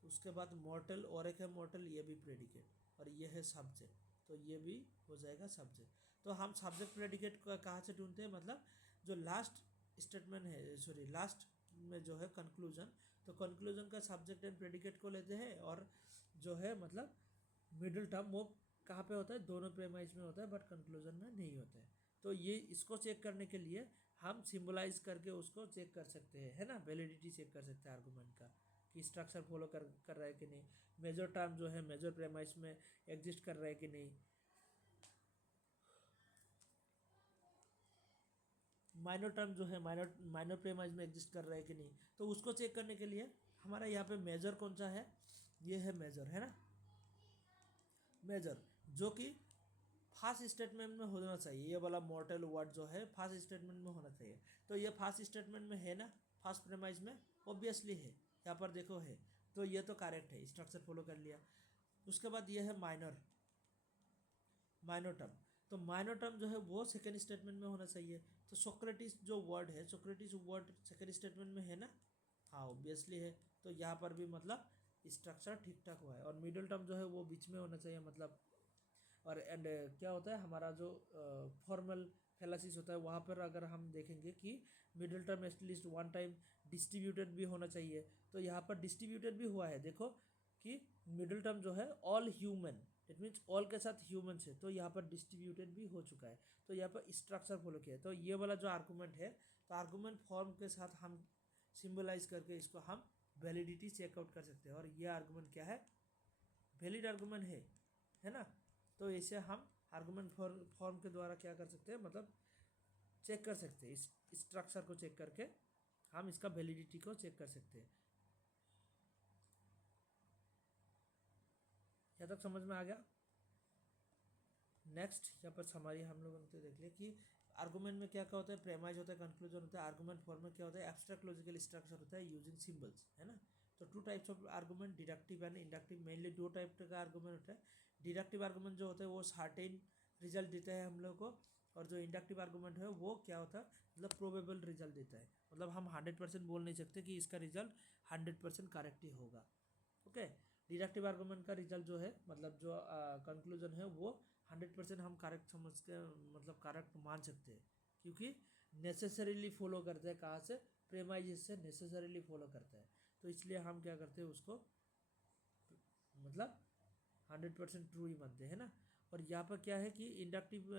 उसके बाद मॉर्टल, और एक है मॉर्टल, ये भी प्रेडिकेट, और ये है सब्जेक्ट, तो ये भी हो जाएगा सब्जेक्ट। तो हम सब्जेक्ट प्रेडिकेट कहाँ से ढूंढते हैं, मतलब जो लास्ट स्टेटमेंट है, सॉरी लास्ट में जो है कंक्लूजन, तो कंक्लूजन का सब्जेक्ट एंड प्रेडिकेट को लेते हैं, और जो है मतलब मिडिल टर्म वो कहाँ पे होता है, दोनों प्रेमाइज में होता है, बट कंक्लूजन में नहीं होता है। तो ये इसको चेक करने के लिए हम सिंबलाइज करके उसको चेक कर सकते हैं, है ना, वैलिडिटी चेक कर सकते हैं आर्गूमेंट का, कि स्ट्रक्चर फॉलो कर रहा है कि नहीं, मेजर टर्म जो है मेजर प्रेमाइज में एग्जिस्ट कर रहा है कि नहीं, माइनर टर्म जो है माइनर प्रेमाइज में एग्जिस्ट कर रहा है कि नहीं। तो उसको चेक करने के लिए हमारा यहाँ पे मेजर कौन सा है, ये है मेजर, है ना, मेजर, जो कि फास्ट स्टेटमेंट में होना चाहिए, ये वाला मॉर्टल वर्ड जो है फास्ट स्टेटमेंट में होना चाहिए। तो ये फास्ट स्टेटमेंट में है ना, फास्ट प्रेमाइज में ऑब्वियसली है, यहाँ पर देखो है, तो ये तो करेक्ट है, स्ट्रक्चर फॉलो कर लिया। उसके बाद ये है माइनर, माइनर टर्म, तो माइनर टर्म जो है वो सेकेंड स्टेटमेंट में होना चाहिए। तो सोक्रेटिस जो वर्ड है, सोक्रेटिस वर्ड सेकेंड स्टेटमेंट में है ना, हाँ ऑब्वियसली है। तो यहाँ पर भी मतलब स्ट्रक्चर ठीक ठाक हुआ है, और मिडिल टर्म जो है वो बीच में होना चाहिए, मतलब, और एंड क्या होता है हमारा जो फॉर्मल फैलासिस होता है, वहाँ पर अगर हम देखेंगे कि middle term at least one time distributed भी होना चाहिए। तो यहाँ पर डिस्ट्रीब्यूटेड भी हुआ है, देखो कि मिडिल टर्म जो है all human, it means all के साथ ह्यूमन से, तो यहाँ पर डिस्ट्रीब्यूटेड भी हो चुका है। तो यहाँ पर स्ट्रक्चर फॉलो किया है। तो ये वाला जो आर्गूमेंट है, तो आर्गूमेंट फॉर्म के साथ हम सिम्बलाइज करके इसको हम वैलिडिटी चेकआउट कर सकते हैं, और ये आर्गूमेंट क्या है, वैलिड आर्गूमेंट है ना। तो इसे हम आर्गूमेंट फॉर्म के द्वारा क्या कर सकते हैं, मतलब चेक कर सकते हैं, इस स्ट्रक्चर को चेक करके हम इसका वैलिडिटी को चेक कर सकते हैं। यहाँ तक समझ में आ गया। नेक्स्ट यहाँ पर हमारी हम लोगों ने देख लिया कि आर्गूमेंट में क्या क्या होता है, प्रेमाइज होता है, कंक्लूजन होता है। आर्गूमेंट फॉर्म में क्या होता है, एब्स्ट्रैक्ट लॉजिकल स्ट्रक्चर होता है यूजिंग सिंबल्स, है ना। तो two types of argument, deductive and inductive, mainly दो टाइप का आर्गूमेंट होता है। डिडक्टिव आर्गूमेंट जो होता है वो सर्टेन रिजल्ट देता है हम लोग को, और जो इंडक्टिव आर्गूमेंट है वो क्या होता है, मतलब प्रोबेबल रिजल्ट देता है, मतलब हम 100% बोल नहीं सकते कि इसका रिजल्ट 100% करेक्ट ही होगा। ओके, डिडक्टिव आर्गूमेंट का रिजल्ट जो है, मतलब जो कंक्लूजन है वो 100% हम करेक्ट समझ के, मतलब करेक्ट मान सकते हैं, क्योंकि नेसेसरीली फॉलो करते हैं, कहाँ से, प्रेमाइज से नेसेसरीली फॉलो करता है। तो इसलिए हम क्या करते हैं उसको, मतलब 100% ट्रू ही मानते हैं ना। और यहाँ पर क्या है कि इंडक्टिव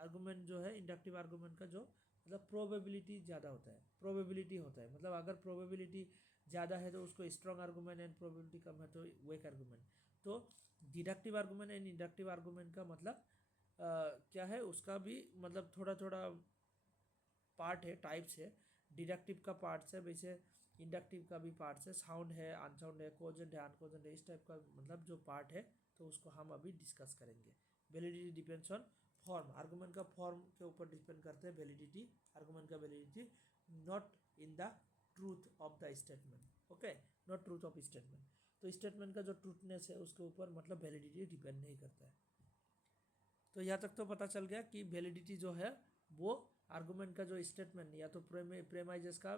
आर्गूमेंट जो है, इंडक्टिव आर्गूमेंट का जो मतलब प्रोबेबिलिटी ज़्यादा होता है, प्रोबेबिलिटी होता है, मतलब अगर प्रोबेबिलिटी ज़्यादा है तो उसको स्ट्रॉन्ग आर्गूमेंट, एंड प्रोबेबिलिटी कम है तो वीक आर्गूमेंट। तो deductive argument and inductive argument का मतलब क्या है, उसका भी मतलब थोड़ा थोड़ा पार्ट है, टाइप्स है। डिडक्टिव का पार्ट्स है, वैसे इंडक्टिव का भी पार्ट्स है, साउंड है, अनसाउंड है, कोजेंट है, अनकोजेंट है, इस टाइप का मतलब जो पार्ट है, तो उसको हम अभी डिस्कस करेंगे। Validity depends on form, argument का फॉर्म के ऊपर डिपेंड करते हैं वैलिडिटी, आर्गूमेंट का validity, not in the truth of the statement, okay, not truth of statement. तो स्टेटमेंट का जो ट्रूथनेस है उसके ऊपर मतलब वैलिडिटी डिपेंड नहीं करता है। तो यहाँ तक तो पता चल गया कि वैलिडिटी जो है वो आर्गूमेंट का जो स्टेटमेंट या तो प्रेमाइजेस का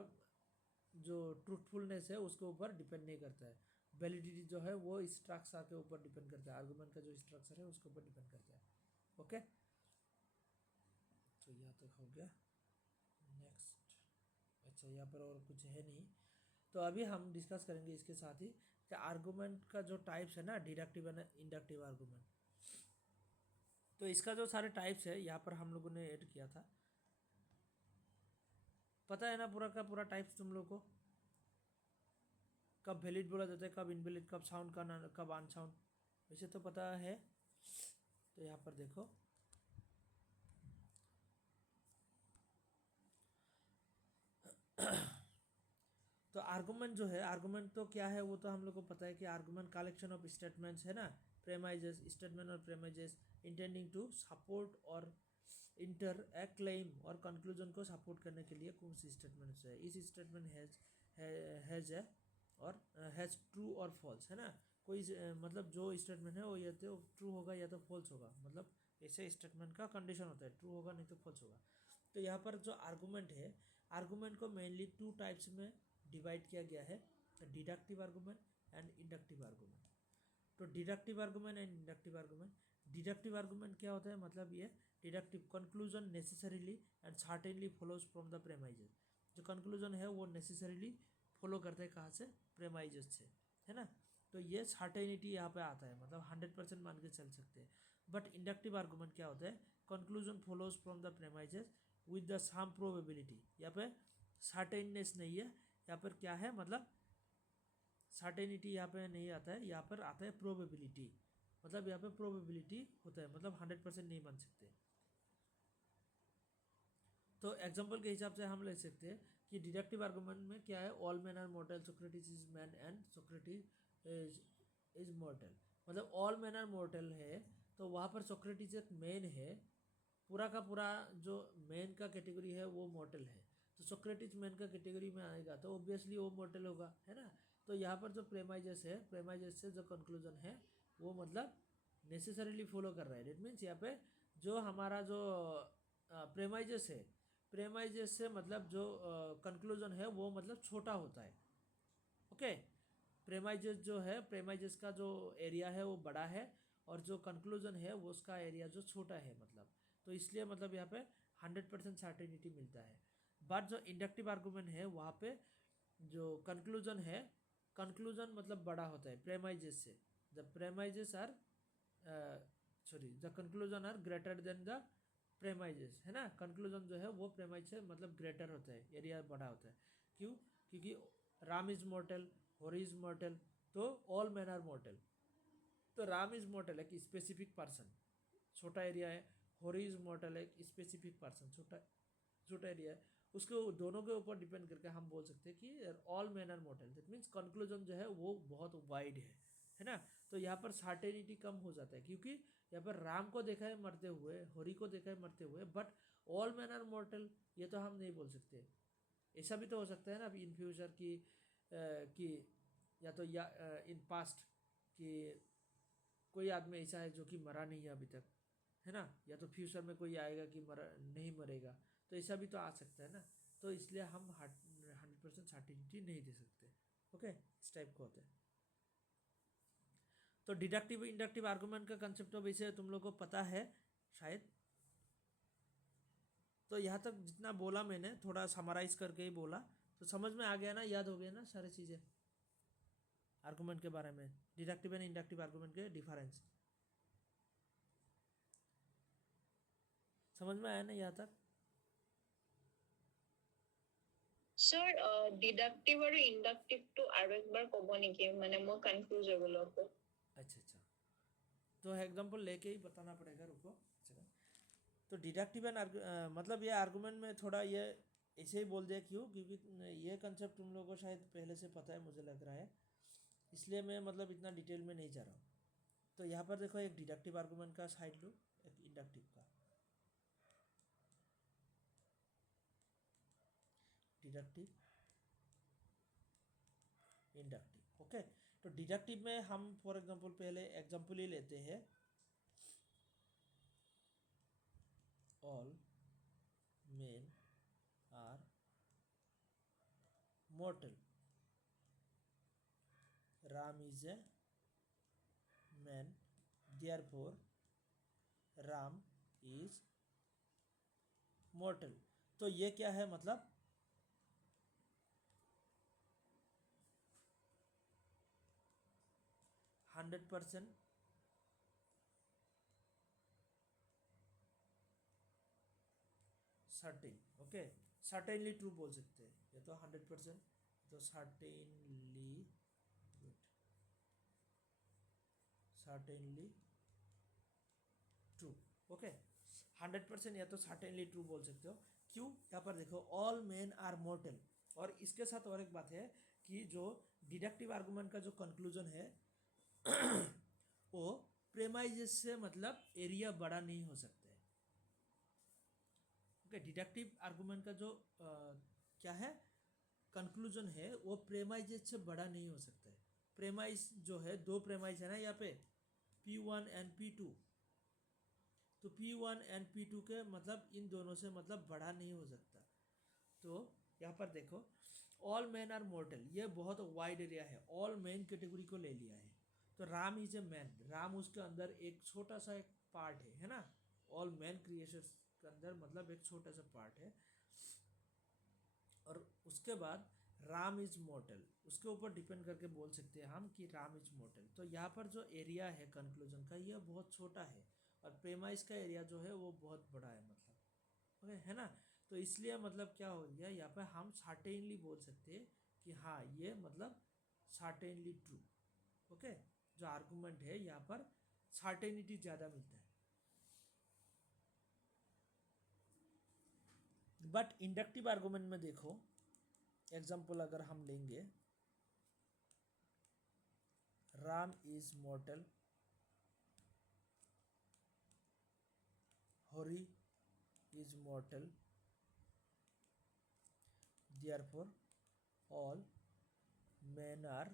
जो ट्रूथफुलनेस है उसके ऊपर डिपेंड नहीं करता है। वैलिडिटी जो है वो स्ट्रक्चर के ऊपर डिपेंड करता है, आर्गूमेंट का जो स्ट्रक्चर है उसके ऊपर डिपेंड करता है। ओके, तक हो गया। नेक्स्ट, अच्छा यहाँ पर और कुछ है नहीं। तो अभी हम डिस्कस करेंगे इसके साथ ही कि आर्गूमेंट का जो टाइप्स है ना, डिडक्टिव एंड इंडक्टिव आर्गूमेंट। तो इसका जो सारे टाइप्स है यहाँ पर हम लोगों ने ऐड किया था। पता है ना पूरा का पूरा टाइप्स तुम लोग को, कब वैलिड बोला जाता है, कब इनवैलिड, कब साउंड का ना, कब अनसाउंड, वैसे तो पता है। तो यहाँ पर देखो, तो आर्गुमेंट जो है, आर्गुमेंट तो क्या है वो तो हम लोग को पता है कि आर्गुमेंट कलेक्शन ऑफ स्टेटमेंट्स है ना, प्रेमाइजेस, स्टेटमेंट और प्रेमाइजेस इंटेंडिंग टू सपोर्ट और इंटर ए क्लेम और कंक्लूजन को सपोर्ट करने के लिए कौन सी स्टेटमेंट्स है। इस स्टेटमेंट हैज है और हैज़ ट्रू और फॉल्स है ना। कोई मतलब जो स्टेटमेंट है वो या तो ट्रू होगा या तो फॉल्स होगा, मतलब ऐसे स्टेटमेंट का कंडीशन होता है, ट्रू होगा नहीं तो फॉल्स होगा। तो यहाँ पर जो आर्गूमेंट है, आर्गूमेंट को मेनली टू टाइप्स में डिवाइड किया गया है, deductive argument and inductive argument. तो deductive argument and inductive argument, deductive argument क्या होता है, मतलब ये deductive conclusion necessarily and certainly follows from the premises. जो कंक्लूजन है वो नेसेसरीली फॉलो करते हैं कहाँ से, प्रेमाइजेस से, है ना। तो ये सर्टेनिटी यहाँ पे आता है, मतलब 100% मान के चल सकते हैं। बट इंडक्टिव आर्गूमेंट क्या होता है, conclusion follows from the premises with the some probability. यहाँ पे सर्टेननेस नहीं है, यहाँ पर क्या है, मतलब सर्टेनिटी यहाँ पे नहीं आता है, यहाँ पर आता है प्रोबेबिलिटी। मतलब यहाँ पे प्रोबेबिलिटी होता है, मतलब 100% नहीं मान सकते। तो एग्जांपल के हिसाब से हम ले सकते हैं कि डिडक्टिव आर्गुमेंट में क्या है, all man are mortal, Socrates is man and Socrates is mortal. मतलब ऑल मैन आर मॉर्टल है तो वहाँ पर सोक्रेटिस एक मैन है, पूरा का पूरा जो मैन का कैटेगरी है वो मॉर्टल है। तो सोक्रेटिस मैन का कैटेगरी में आएगा तो ऑब्वियसली वो मॉर्टल होगा, है ना। तो यहाँ पर जो प्रेमाइजेस है, प्रेमाइजेस से जो कंक्लूजन है वो मतलब नेसेसरीली फॉलो कर रहा है। डेट मीन्स यहाँ पे जो हमारा जो प्रेमाइजेस है, प्रेमाइजेस से मतलब जो कंक्लूजन है वो मतलब छोटा होता है। ओके, प्रेमाइजेस जो है, प्रेमाइजेस का जो एरिया है वो बड़ा है और जो कंक्लूजन है वो उसका एरिया जो छोटा है, मतलब तो इसलिए मतलब यहाँ पे 100% सर्टेनिटी मिलता है। बट जो इंडक्टिव आर्गूमेंट है वहाँ पे जो कंक्लूजन है, कंक्लूजन मतलब बड़ा होता है प्रेमाइजेस से। The premises are sorry the conclusion are greater than the premises, है ना। कंक्लूजन जो है वो प्रेमाइज से मतलब ग्रेटर होता है, एरिया बड़ा होता है। क्यों, क्योंकि राम इज मॉर्टल, होरी इज मॉर्टल, तो ऑल मैन आर मॉर्टल। तो राम इज मॉर्टल एक स्पेसिफिक पर्सन, छोटा एरिया है, होरी इज मॉर्टल एक स्पेसिफिक पर्सन, छोटा छोटा एरिया है। उसके दोनों के ऊपर डिपेंड करके हम बोल सकते हैं कि all man are mortal. That means conclusion जो है वो बहुत वाइड है ना। तो यहाँ पर सर्टेनिटी कम हो जाता है, क्योंकि यहाँ पर राम को देखा है मरते हुए, होरी को देखा है मरते हुए, but all man are mortal ये तो हम नहीं बोल सकते। ऐसा भी तो हो सकता है ना अभी इन फ्यूचर कि या तो या इन पास्ट कि कोई आदमी ऐसा है जो कि मरा नहीं है अभी तक, है ना, या तो फ्यूचर में कोई आएगा कि मरा नहीं मरेगा, तो ऐसा भी तो आ सकता है ना। तो इसलिए हम 100% सर्टिनिटी नहीं दे सकते। ओके, इस टाइप का होता है। तो डिडक्टिव इंडक्टिव आर्गूमेंट का कंसेप्ट तो वैसे तुम लोग को पता है शायद। तो यहाँ तक जितना बोला मैंने थोड़ा समराइज करके ही बोला, तो समझ में आ गया ना, याद हो गया ना सारी चीज़ें आर्गूमेंट के बारे में, डिडक्टिव एंड इंडक्टिव आर्गूमेंट के डिफरेंस समझ में आया ना यहाँ तक। सर डिडक्टिव और इंडक्टिव तो আৰু একবাৰ ক'ব নেকি, মানে মই কনফিউজ হৈ গ'লো আকৌ। अच्छा अच्छा, तो एग्जाम्पल लेके ही बताना पड़ेगा, रुको। अच्छा, तो डिडक्टिव एंड मतलब ये आर्गूमेंट में थोड़ा ये ऐसे ही बोल दिया, क्यों, क्योंकि ये कंसेप्ट तुम लोगों को शायद पहले से पता है मुझे लग रहा है, इसलिए मैं मतलब इतना डिटेल में नहीं जा रहा हूँ। तो यहाँ पर देखो, एक डिडक्टिव आर्गूमेंट का साइड लो, एक इंडक्टिव का। Deductive inductive, okay. तो डिडक्टिव में हम फॉर एग्जांपल पहले एग्जांपल ही लेते हैं, all men are mortal, Ram is a man, therefore Ram is mortal. तो ये क्या है मतलब 100% सर्टेन। ओके, सर्टेनली ट्रू बोल सकते हैं, ये तो 100%, तो सर्टेनली, सर्टेनली ट्रू। ओके, 100% या तो सर्टेनली ट्रू बोल सकते हो। क्यों? यहाँ पर देखो ऑल मेन आर मॉर्टल, और इसके साथ और एक बात है कि जो डिडक्टिव आर्गुमेंट का जो कंक्लूजन है वो प्रेमाइजेस से मतलब एरिया बड़ा नहीं हो सकता है। ओके, डिडक्टिव आर्गुमेंट का जो क्या है कंक्लूजन है वो प्रेमाइजेस से बड़ा नहीं हो सकता है। प्रेमाइज जो है, दो प्रेमाइज है ना यहाँ पे, P1 एंड P2, तो P1 एंड P2 के मतलब इन दोनों से मतलब बड़ा नहीं हो सकता। तो यहाँ पर देखो ऑल मैन आर मॉर्टल, ये बहुत वाइड एरिया है, ऑल मैन कैटेगरी को ले लिया है। तो Ram is a man, Ram उसके अंदर एक छोटा सा एक पार्ट है ना, ऑल मैन क्रिएशंस के अंदर मतलब एक छोटा सा पार्ट है। और उसके बाद राम इज मॉर्टल, उसके ऊपर डिपेंड करके बोल सकते हैं हम कि राम इज मॉर्टल। तो यहाँ पर जो एरिया है कंक्लूजन का, यह बहुत छोटा है, और प्रेमाइस का एरिया जो है वो बहुत बड़ा है, मतलब ओके है ना। तो इसलिए मतलब क्या हो गया यहाँ पर, हम सर्टेनली बोल सकते हैं कि हाँ ये मतलब सर्टेनली ट्रू। ओके, जो आर्गुमेंट है यहाँ पर सर्टेनिटी ज़्यादा मिलता है। बट इंडक्टिव आर्गुमेंट में देखो, एग्जाम्पल अगर हम लेंगे, Ram is मॉर्टल, Hari is mortal, therefore all men are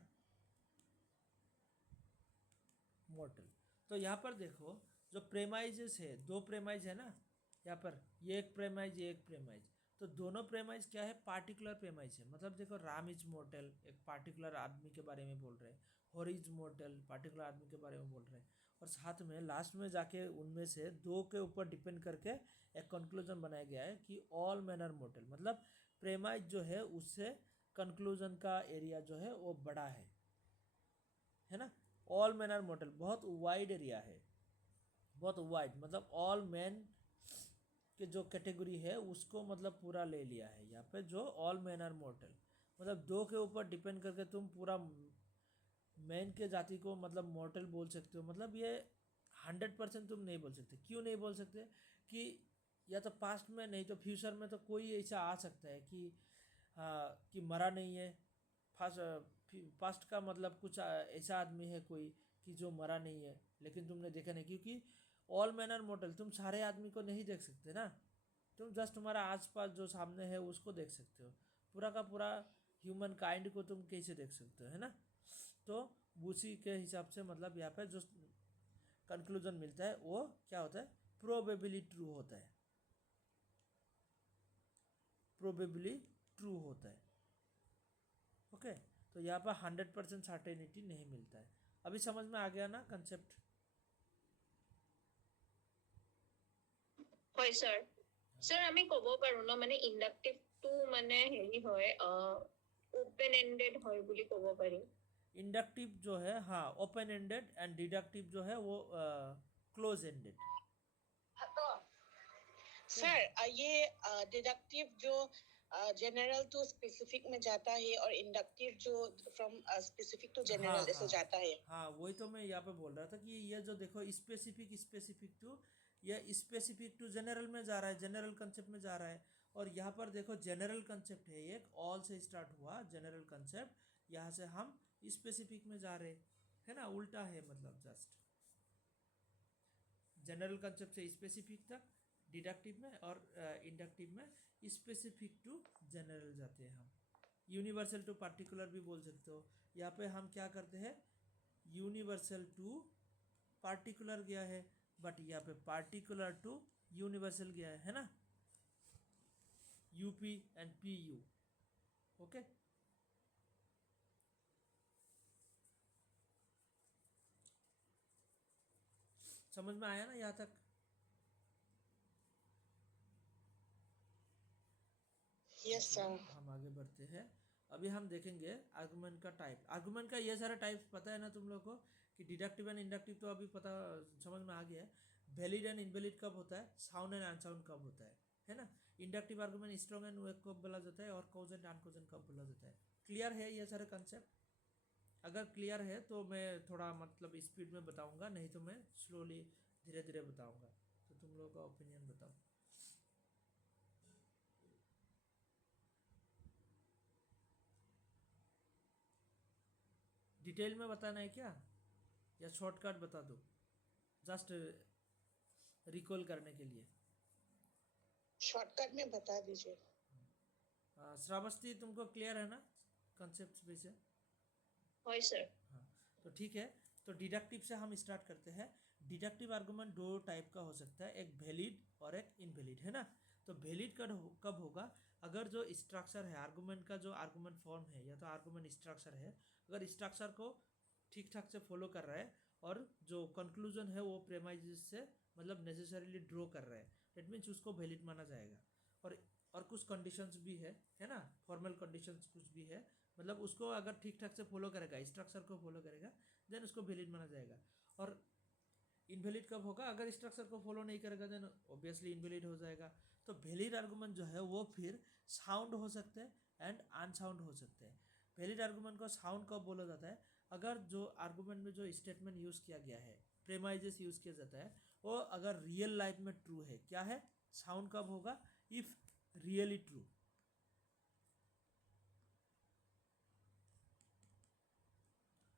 mortal। तो यहाँ पर देखो जो प्रेमाइजेस है, दो प्रेमाइज है ना यहाँ पर, ये एक प्रेमाइज ये एक प्रेमाइज, तो दोनों प्रेमाइज क्या है, पार्टिकुलर प्रेमाइज है। मतलब देखो राम इज मॉर्टल एक पार्टिकुलर आदमी के बारे में बोल रहे हैं, हरि इज मॉर्टल पार्टिकुलर आदमी के बारे में बोल रहे हैं, और साथ में लास्ट में जाके उनमें से दो के ऊपर डिपेंड करके एक कंक्लूजन बनाया गया है कि ऑल मैन आर मॉर्टल। मतलब प्रेमाइज जो है उससे कंक्लूजन का एरिया जो है वो बड़ा है ना। ऑल मैन आर मॉर्टल बहुत वाइड एरिया है, बहुत वाइड, मतलब ऑल मैन के जो कैटेगरी है उसको मतलब पूरा ले लिया है यहाँ पे, जो ऑल मैन आर मॉर्टल, मतलब दो के ऊपर डिपेंड करके तुम पूरा मैन के जाति को मतलब मॉर्टल बोल सकते हो। मतलब ये 100% तुम नहीं बोल सकते। क्यों नहीं बोल सकते? कि या तो पास्ट में नहीं तो फ्यूचर में तो कोई ऐसा आ सकता है कि हाँ कि मरा नहीं है। पास्ट का मतलब कुछ ऐसा आदमी है कोई कि जो मरा नहीं है, लेकिन तुमने देखा नहीं, क्योंकि ऑल मैन आर मॉर्टल, तुम सारे आदमी को नहीं देख सकते ना, तुम जस्ट तुम्हारा आसपास जो सामने है उसको देख सकते हो, पूरा का पूरा ह्यूमन काइंड को तुम कैसे देख सकते हो, है ना। तो उसी के हिसाब से मतलब यहाँ पे जो कंक्लूजन मिलता है वो क्या होता है, प्रोबेबली ट्रू होता है, प्रोबेबली ट्रू होता है। ओके, तो यहाँ पर 100% सर्टेनिटी नहीं मिलता है। अभी समझ में आ गया ना कंसेप्ट? হয় স্যার। স্যার আমি ক'ব পাৰো ন, মানে ইণ্ডাক্টিভটো মানে হেৰি হয়, ওপেন এন্ডেড হয় বুলি ক'ব পাৰি। इंडक्टिव जो है हाँ ओपन एंडेड, एंड डिडक्टिव जो है वो क्लोज एंडेड। सर ये डिडक्टिव जो जनरल टू स्पेसिफिक में जाता है और इंडक्टिव जो फ्रॉम स्पेसिफिक टू हाँ जनरल ऐसे हाँ जाता है। हाँ, वही तो मैं यहाँ पे बोल रहा था कि ये जो देखो स्पेसिफिक स्पेसिफिक टू, ये स्पेसिफिक टू जनरल में जा रहा है, जनरल कंसेप्ट में जा रहा है। और यहाँ पर देखो जनरल कंसेप्ट है, एक ऑल से स्टार्ट हुआ जनरल कंसेप्ट, यहाँ से हम स्पेसिफिक में जा रहे है ना, उल्टा है मतलब जस्ट जनरल कंसेप्ट से स्पेसिफिक तक डिडक्टिव में, और इंडक्टिव में स्पेसिफिक टू जनरल जाते हैं हम। यूनिवर्सल टू पार्टिकुलर भी बोल सकते हो। यहाँ पे हम क्या करते हैं, यूनिवर्सल टू पार्टिकुलर गया है, बट यहाँ पे पार्टिकुलर टू यूनिवर्सल गया है ना, UP and P U. Okay, समझ में आया ना यहाँ तक? Yes, sir. हम आगे बढ़ते हैं। अभी हम देखेंगे आर्गुमेंट का टाइप। आर्गुमेंट का ये सारा टाइप्स पता है ना तुम लोग को, कि डिडक्टिव एंड इंडक्टिव तो अभी पता समझ में आ गया है। वैलिड एंड इनवैलिड कब होता है, साउंड एंड अनसाउंड कब होता है ना। Inductive argument strong and weak कब बोला जाता है, और कॉज एंड अनकॉज कब बोला जाता है। क्लियर है ये सारे कंसेप्ट? अगर क्लियर है तो मैं थोड़ा मतलब स्पीड में बताऊंगा, नहीं तो मैं स्लोली धीरे धीरे बताऊंगा। तो तुम लोगों का ओपिनियन बताओ। डिटेल में बताना है क्या, या शॉर्टकट बता दो, जस्ट रिकॉल करने के लिए। शॉर्टकट में बता दीजिए। श्रावस्ती तुमको क्लियर है ना कंसेप्ट वैसे? হয় স্যার। हाँ, तो ठीक है। तो डिडक्टिव से हम स्टार्ट करते हैं। डिडक्टिव आर्गुमेंट दो टाइप का हो सकता है, एक वैलिड और एक इनवैलिड, है ना। तो वैलिड कब होगा, अगर जो स्ट्रक्चर है आर्गुमेंट का, जो आर्गुमेंट फॉर्म है या तो आर्गुमेंट स्ट्रक्चर है, अगर स्ट्रक्चर को ठीक ठाक से फॉलो कर रहा है और जो कंक्लूजन है वो प्रेमाइजेस से मतलब नेसेसरीली ड्रॉ कर रहा है, डेट मीन्स उसको वैलिड माना जाएगा। और कुछ कंडीशंस भी है ना, फॉर्मल कंडीशंस कुछ भी है, मतलब उसको अगर ठीक ठाक से फॉलो करेगा, स्ट्रक्चर को फॉलो करेगा, देन उसको वैलिड माना जाएगा। और इनवैलिड कब होगा, अगर स्ट्रक्चर को फॉलो नहीं करेगा देन ऑब्वियसली इनवैलिड हो जाएगा। तो वैलिड आर्गुमेंट जो है वो फिर साउंड हो सकते हैं एंड अनसाउंड हो सकते हैं। वैलिड आर्गुमेंट को साउंड कब बोला जाता है, अगर जो आर्गुमेंट में जो स्टेटमेंट यूज़ किया गया है, प्रेमाइजेस यूज़ किया जाता है, वो अगर रियल लाइफ में ट्रू है, क्या है, साउंड कब होगा, इफ रियली ट्रू।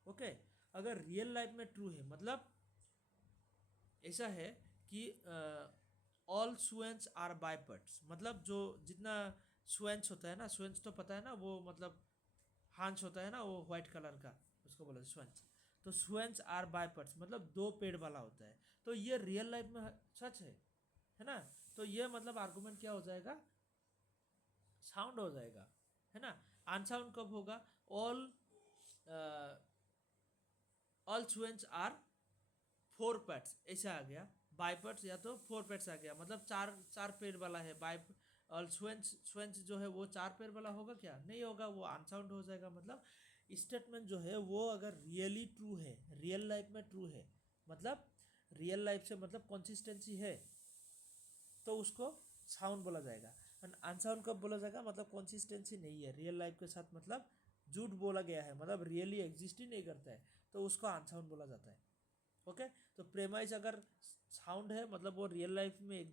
ओके, अगर रियल लाइफ में ट्रू है, मतलब ऐसा है कि ऑल स्वेंस आर बाइपर्ड्स, मतलब जो जितना स्वेंस होता है ना, स्वेंस तो पता है ना, वो मतलब हांस होता है ना, वो व्हाइट कलर का, उसको बोला स्वेंस। तो स्वेंस आर बाइपर्ड्स मतलब दो पेड़ वाला होता है। तो ये रियल लाइफ में सच है ना। तो ये मतलब आर्गुमेंट क्या हो जाएगा, साउंड हो जाएगा, है ना। अनसाउंड कब होगा, all all swans are four pats, ऐसा आ गया। बाइपर्ड्स या तो फोर पैट्स आ गया, मतलब चार चार पैर वाला है बाइप। और स्वेंस जो है वो चार पैर वाला होगा क्या, नहीं होगा, वो अनसाउंड हो जाएगा। मतलब स्टेटमेंट जो है वो अगर रियली ट्रू है, रियल लाइफ में ट्रू है, मतलब रियल लाइफ से मतलब कंसिस्टेंसी है, तो उसको साउंड बोला जाएगा। एंड अनसाउंड कब बोला जाएगा, मतलब कंसिस्टेंसी नहीं है रियल लाइफ के साथ, मतलब झूठ बोला गया है, मतलब रियली एग्जिस्ट ही नहीं करता है, तो उसको अनसाउंड बोला जाता है। ओके, तो प्रेमाइज अगर साउंड है, मतलब वो रियल लाइफ में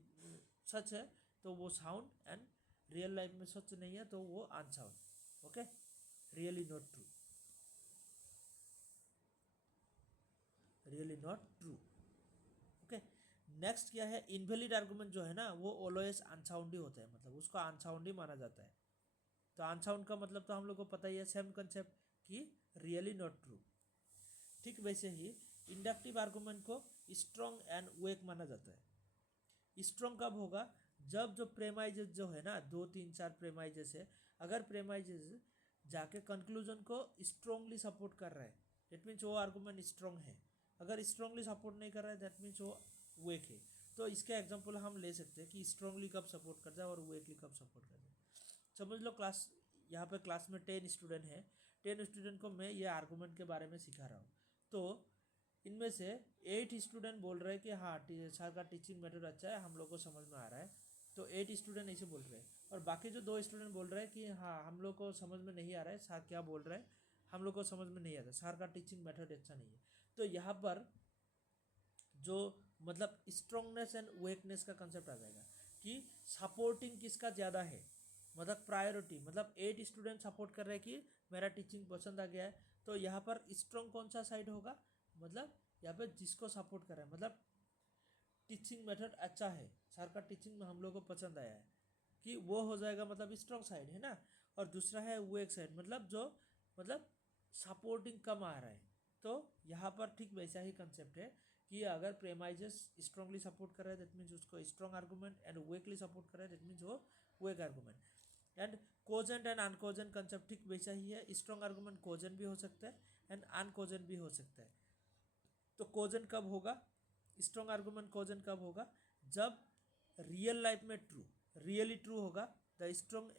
सच है, तो वो साउंड, एंड रियल लाइफ में सच नहीं है तो वो unsound. Okay, really not true, really not true. Okay, next क्या है, इनवैलिड आर्गुमेंट जो है ना, वो ऑलवेज अनसाउंड ही होता है, मतलब उसको अनसाउंड ही माना जाता है। तो अनसाउंड का मतलब तो हम लोग को पता ही है, सेम कंसेप्ट कि रियली नॉट ट्रू। ठीक वैसे ही इंडक्टिव आर्गुमेंट को स्ट्रॉन्ग एंड वीक माना जाता है। स्ट्रॉन्ग कब होगा, जब जो प्रेमाइजेस जो है ना, 2 3 4 प्रेमाइजेस है, अगर प्रेमाइजेस जाके कंक्लूजन को स्ट्रॉन्गली सपोर्ट कर रहा है, दैट मीन्स वो आर्गुमेंट स्ट्रॉन्ग है। अगर स्ट्रॉन्गली सपोर्ट नहीं कर रहा है, दैट मीन्स वो वीक है। तो इसका एग्जांपल हम ले सकते हैं कि स्ट्रॉन्गली कब सपोर्ट करता है और वीकली कब सपोर्ट करता है। समझ लो क्लास, यहाँ पे क्लास में 10 स्टूडेंट हैं, 10 स्टूडेंट को मैं ये आर्गुमेंट के बारे में सिखा रहा हूँ। तो इनमें से 8 स्टूडेंट बोल रहे हैं कि हाँ सर का टीचिंग मेथड अच्छा है, हम लोग को समझ में आ रहा है। तो 8 स्टूडेंट ऐसे बोल रहे हैं, और बाकी जो 2 स्टूडेंट बोल रहे हैं कि हाँ हम लोग को समझ में नहीं आ रहा है, सर क्या बोल रहे हैं, हम लोग को समझ में नहीं आता, सर का टीचिंग मेथड अच्छा नहीं है। तो यहाँ पर जो मतलब स्ट्रॉन्गनेस एंड वीकनेस का कंसेप्ट आ जाएगा कि सपोर्टिंग किसका ज़्यादा है, मतलब प्रायोरिटी, मतलब 8 स्टूडेंट सपोर्ट कर रहे हैं कि मेरा टीचिंग पसंद आ गया है, तो यहाँ पर स्ट्रॉन्ग कौन सा साइड होगा, मतलब यहाँ पे जिसको सपोर्ट कर रहा है, मतलब टीचिंग मेथड अच्छा है, सर का टीचिंग में हम लोग को पसंद आया है, कि वो हो जाएगा मतलब स्ट्रॉन्ग साइड, है ना। और दूसरा है वीक साइड, मतलब जो मतलब सपोर्टिंग कम आ रहा है। तो यहाँ पर ठीक वैसा ही कंसेप्ट है कि अगर प्रेमाइजेस स्ट्रांगली सपोर्ट कर रहा है, दैट मीन्स उसको strong argument, and weakly support कर रहा है, दैट मीन्स वो weak argument. And cogent and uncogent concept ठीक वैसा ही है, स्ट्रॉन्ग आर्गूमेंट कोजेंट भी हो सकता है एंड अनकोजेंट भी हो सकता है। तो कोजेंट कब होगा, स्ट्रॉन्ग आर्गूमेंट कोजेंट कब होगा, जब रियल लाइफ में ट्रू, रियली ट्रू होगा, the strong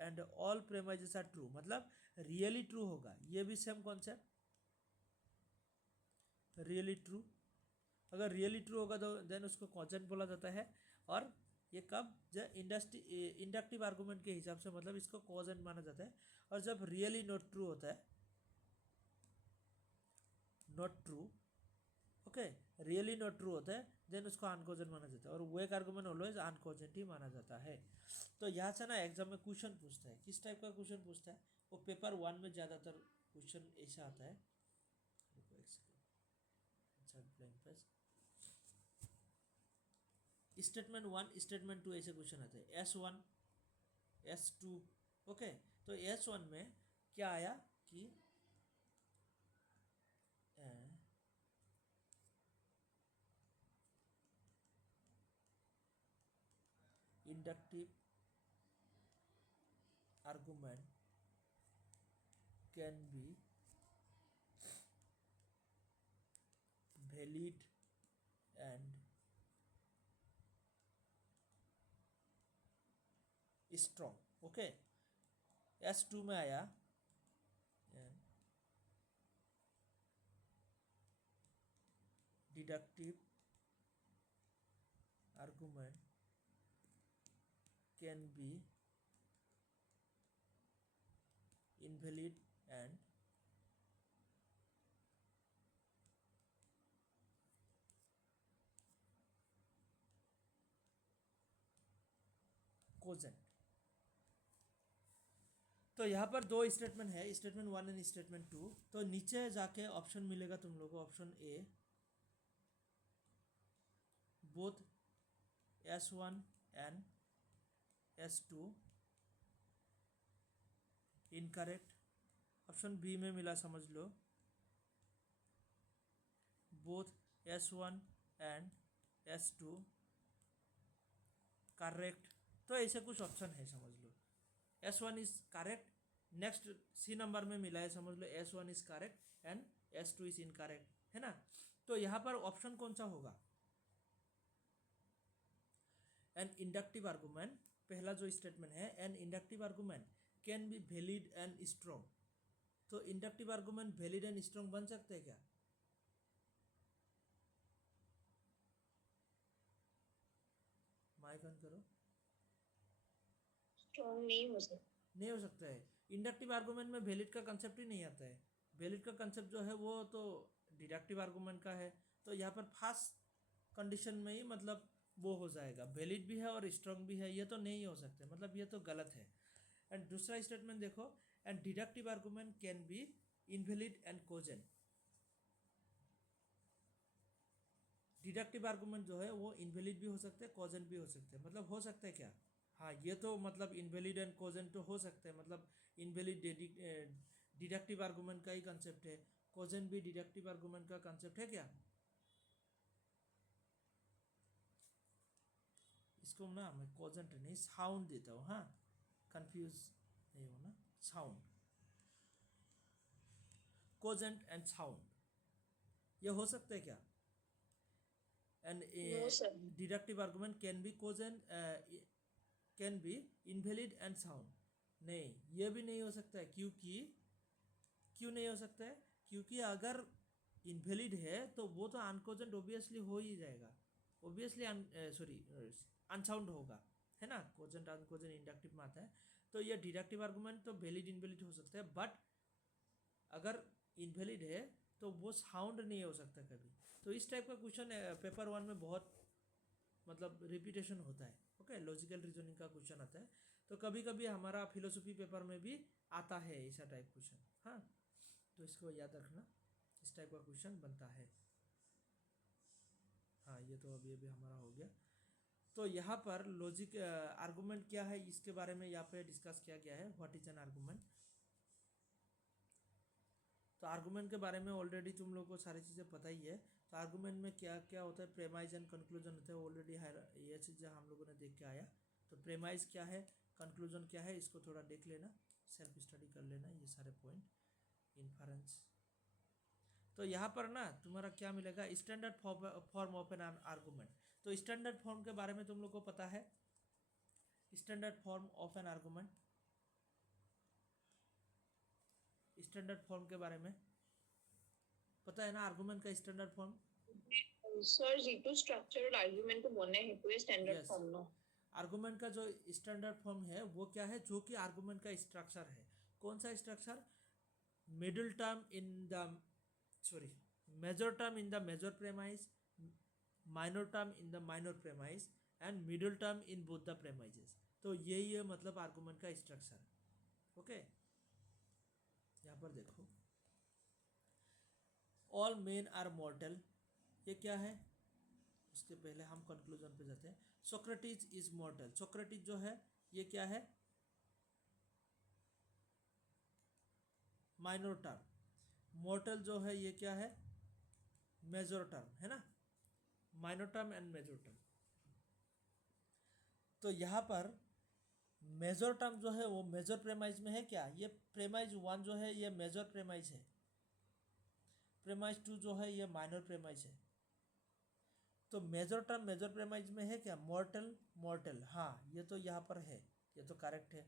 and all premises are true, मतलब रियली ट्रू होगा, ये भी सेम कॉन्सेप्ट, रियली ट्रू। अगर रियली ट्रू होगा तो देन उसको कॉजेंट बोला जाता है। और ये कब, जब इंडक्टिव आर्गूमेंट के हिसाब से, मतलब इसको कॉजेंट माना जाता है। और जब रियली नॉट ट्रू होता है, not true, okay, really not true होता है, देन उसको अनकॉजेंट माना जाता है। और वेक आर्गूमेंट ऑलवेज अनकॉजेंट ही माना जाता है। तो यहाँ से ना एग्जाम में क्वेश्चन पूछता है, किस टाइप का क्वेश्चन पूछता है, वो पेपर 1 में ज़्यादातर क्वेश्चन ऐसा आता है। रुको एक second, blank page. Statement 1, statement 2 ऐसे क्वेश्चन आते हैं, S1, S2, ओके। तो S1 में क्या आया कि inductive argument can be valid and strong, okay. S2 में आया deductive argument can be invalid and cogent। तो यहाँ पर दो स्टेटमेंट है, स्टेटमेंट 1 एंड स्टेटमेंट 2। तो नीचे जाके ऑप्शन मिलेगा तुम लोगों को, option A, both S1 and S2 incorrect. Option B में मिला, समझ लो, both S1 and S2 correct. तो ऐसे कुछ ऑप्शन है, समझ लो। S1 is correct, next C number में मिला है, समझ लो S1 is correct and S2 is incorrect, है ना। तो यहाँ पर ऑप्शन कौन सा होगा, एन इंडक्टिव आर्गूमेंट, पहला जो स्टेटमेंट है, an inductive argument can be valid and strong. तो inductive argument valid and strong बन सकते हैं क्या? माइक ऑन करो। स्ट्रॉन्ग नहीं हो सकता। नहीं हो सकता है। इंडक्टिव आर्गूमेंट में वैलिड का कंसेप्ट ही नहीं आता है। वैलिड का कंसेप्ट जो है वो तो डिडक्टिव आर्गूमेंट का है। तो यहाँ पर फर्स्ट कंडीशन में ही मतलब वो हो जाएगा, वैलिड भी है और स्ट्रॉन्ग भी है, ये तो नहीं हो सकते, मतलब ये तो गलत है। एंड दूसरा स्टेटमेंट देखो, and deductive argument can be invalid and cogent. Deductive argument जो है वो इनवैलिड भी हो सकते हैं, कोजेंट भी हो सकते हैं। मतलब हो सकता है क्या? हाँ, ये तो मतलब इनवैलिड एंड कोजेंट तो हो सकते हैं, मतलब इनवैलिड डिडक्टिव आर्गूमेंट का ही कंसेप्ट है, कोजेंट भी डिडक्टिव आर्गूमेंट का कंसेप्ट है क्या? इसको ना मैं कोजेंट नहीं साउंड देता हूँ, हाँ, कंफ्यूज नहीं हो ना, साउंड, कोजेंट एंड साउंड, ये हो सकता है क्या? And no sir. Deductive argument can be cogent, can be invalid and sound, नहीं, ये भी नहीं हो सकता है। क्योंकि क्यों नहीं हो सकता है? क्योंकि अगर इनवैलिड है तो वो तो अनकोजेंट ऑब्वियसली हो ही जाएगा, ऑब्वियसली सॉरी अनसाउंड होगा, है ना। कोजेंट अनकोजेंट इंडक्टिव में आता है। तो ये डिडक्टिव आर्गूमेंट तो वैलिड इनवैलिड हो सकता है, बट अगर इनवैलिड है तो वो साउंड नहीं हो सकता कभी। तो इस टाइप का क्वेश्चन पेपर 1 में बहुत मतलब रिपीटेशन होता है, ओके। लॉजिकल रीजनिंग का क्वेश्चन आता है, तो कभी कभी हमारा फिलोसफी पेपर में भी आता है ऐसा टाइप क्वेश्चन, हाँ। तो इसको याद रखना, इस टाइप का क्वेश्चन बनता है। हाँ, ये तो अभी अभी हमारा हो गया। तो यहाँ पर लॉजिक आर्गूमेंट क्या है इसके बारे में यहाँ पे डिस्कस किया गया है, व्हाट इज एन आर्गूमेंट। तो आर्गूमेंट के बारे में ऑलरेडी तुम लोगों को सारी चीज़ें पता ही है। तो आर्गूमेंट में क्या क्या होता है, प्रेमाइज एंड कंक्लूजन होता है, ऑलरेडी ये चीज़ें हम लोगों ने देख के आया। तो प्रेमाइज क्या है, कंक्लूजन क्या है, इसको थोड़ा देख लेना, सेल्फ स्टडी कर लेना ये सारे पॉइंट, इन्फरेंस। तो यहाँ पर ना तुम्हारा क्या मिलेगा, standard form of an argument. तो स्टैंडर्ड फॉर्म के बारे में तुम लोग को पता है, standard form of an argument, standard form के बारे में पता है ना, आर्गुमेंट का स्टैंडर्ड फॉर्म? सर जितु स्ट्रक्चरल आर्गुमेंट बने हेतुए स्टैंडर्ड यस, फॉर्म न आर्गुमेंट का जो स्टैंडर्ड फॉर्म है वो क्या है, जो कि आर्गुमेंट का स्ट्रक्चर है। कौन सा structure? Middle term in the sorry major term in the major premise, minor term in the minor premise and middle term in both the premises. तो यही है मतलब आर्गुमेंट का स्ट्रक्चर। ओके, यहाँ पर देखो, ऑल मेन आर मॉर्टल, ये क्या है? उसके पहले हम कंक्लूजन पे जाते हैं। सोक्रेटिस इज मॉर्टल, सोक्रेटिस जो है ये क्या है? Minor term. मॉर्टल जो है ये क्या है? मेजर टर्म, है ना, minor term and major term. तो यहाँ पर मेजर टर्म जो है वो मेजर प्रेमाइज में है क्या? ये प्रेमाइज 1 जो है ये मेजर प्रेमाइज है, प्रेमाइज 2 जो है ये माइनर प्रेमाइज है। तो मेजर टर्म मेजर प्रेमाइज में है क्या? मॉर्टल मॉर्टल, हाँ ये तो यहाँ पर है, ये तो करेक्ट है।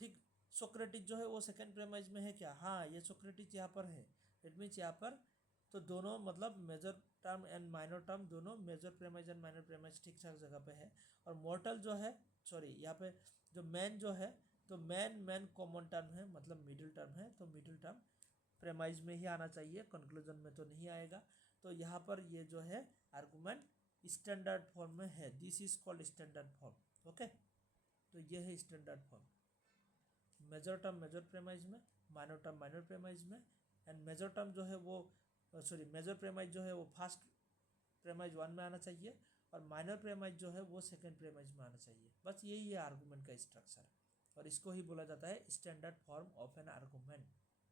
ठीक, सोक्रेटिस जो है वो सेकंड प्रेमाइज में है क्या? हाँ ये सोक्रेटिस यहाँ पर है। इट मीन्स यहाँ पर तो दोनों मतलब major term and minor term दोनों major premise and minor premise ठीक ठाक जगह पे है। और मॉर्टल जो है सॉरी यहाँ पे जो मैन जो है, तो मैन मैन कॉमन टर्म है, मतलब मिडिल टर्म है, तो मिडिल टर्म प्रेमाइज में ही आना चाहिए, कंक्लूजन में तो नहीं आएगा। तो यहाँ पर ये जो है आर्गुमेंट स्टैंडर्ड फॉर्म में है, this is called standard form. Okay, तो ये है standard form. Major term major premise में, माइनर टर्म माइनर प्रेमाइज में, एंड मेजर टर्म जो है वो सॉरी मेजर प्रेमाइज जो है वो फर्स्ट प्रेमाइज 1 में आना चाहिए, और माइनर प्रेमाइज जो है वो सेकंड प्रेमाइज में आना चाहिए। बस यही है आर्गुमेंट का स्ट्रक्चर, और इसको ही बोला जाता है standard form of an argument.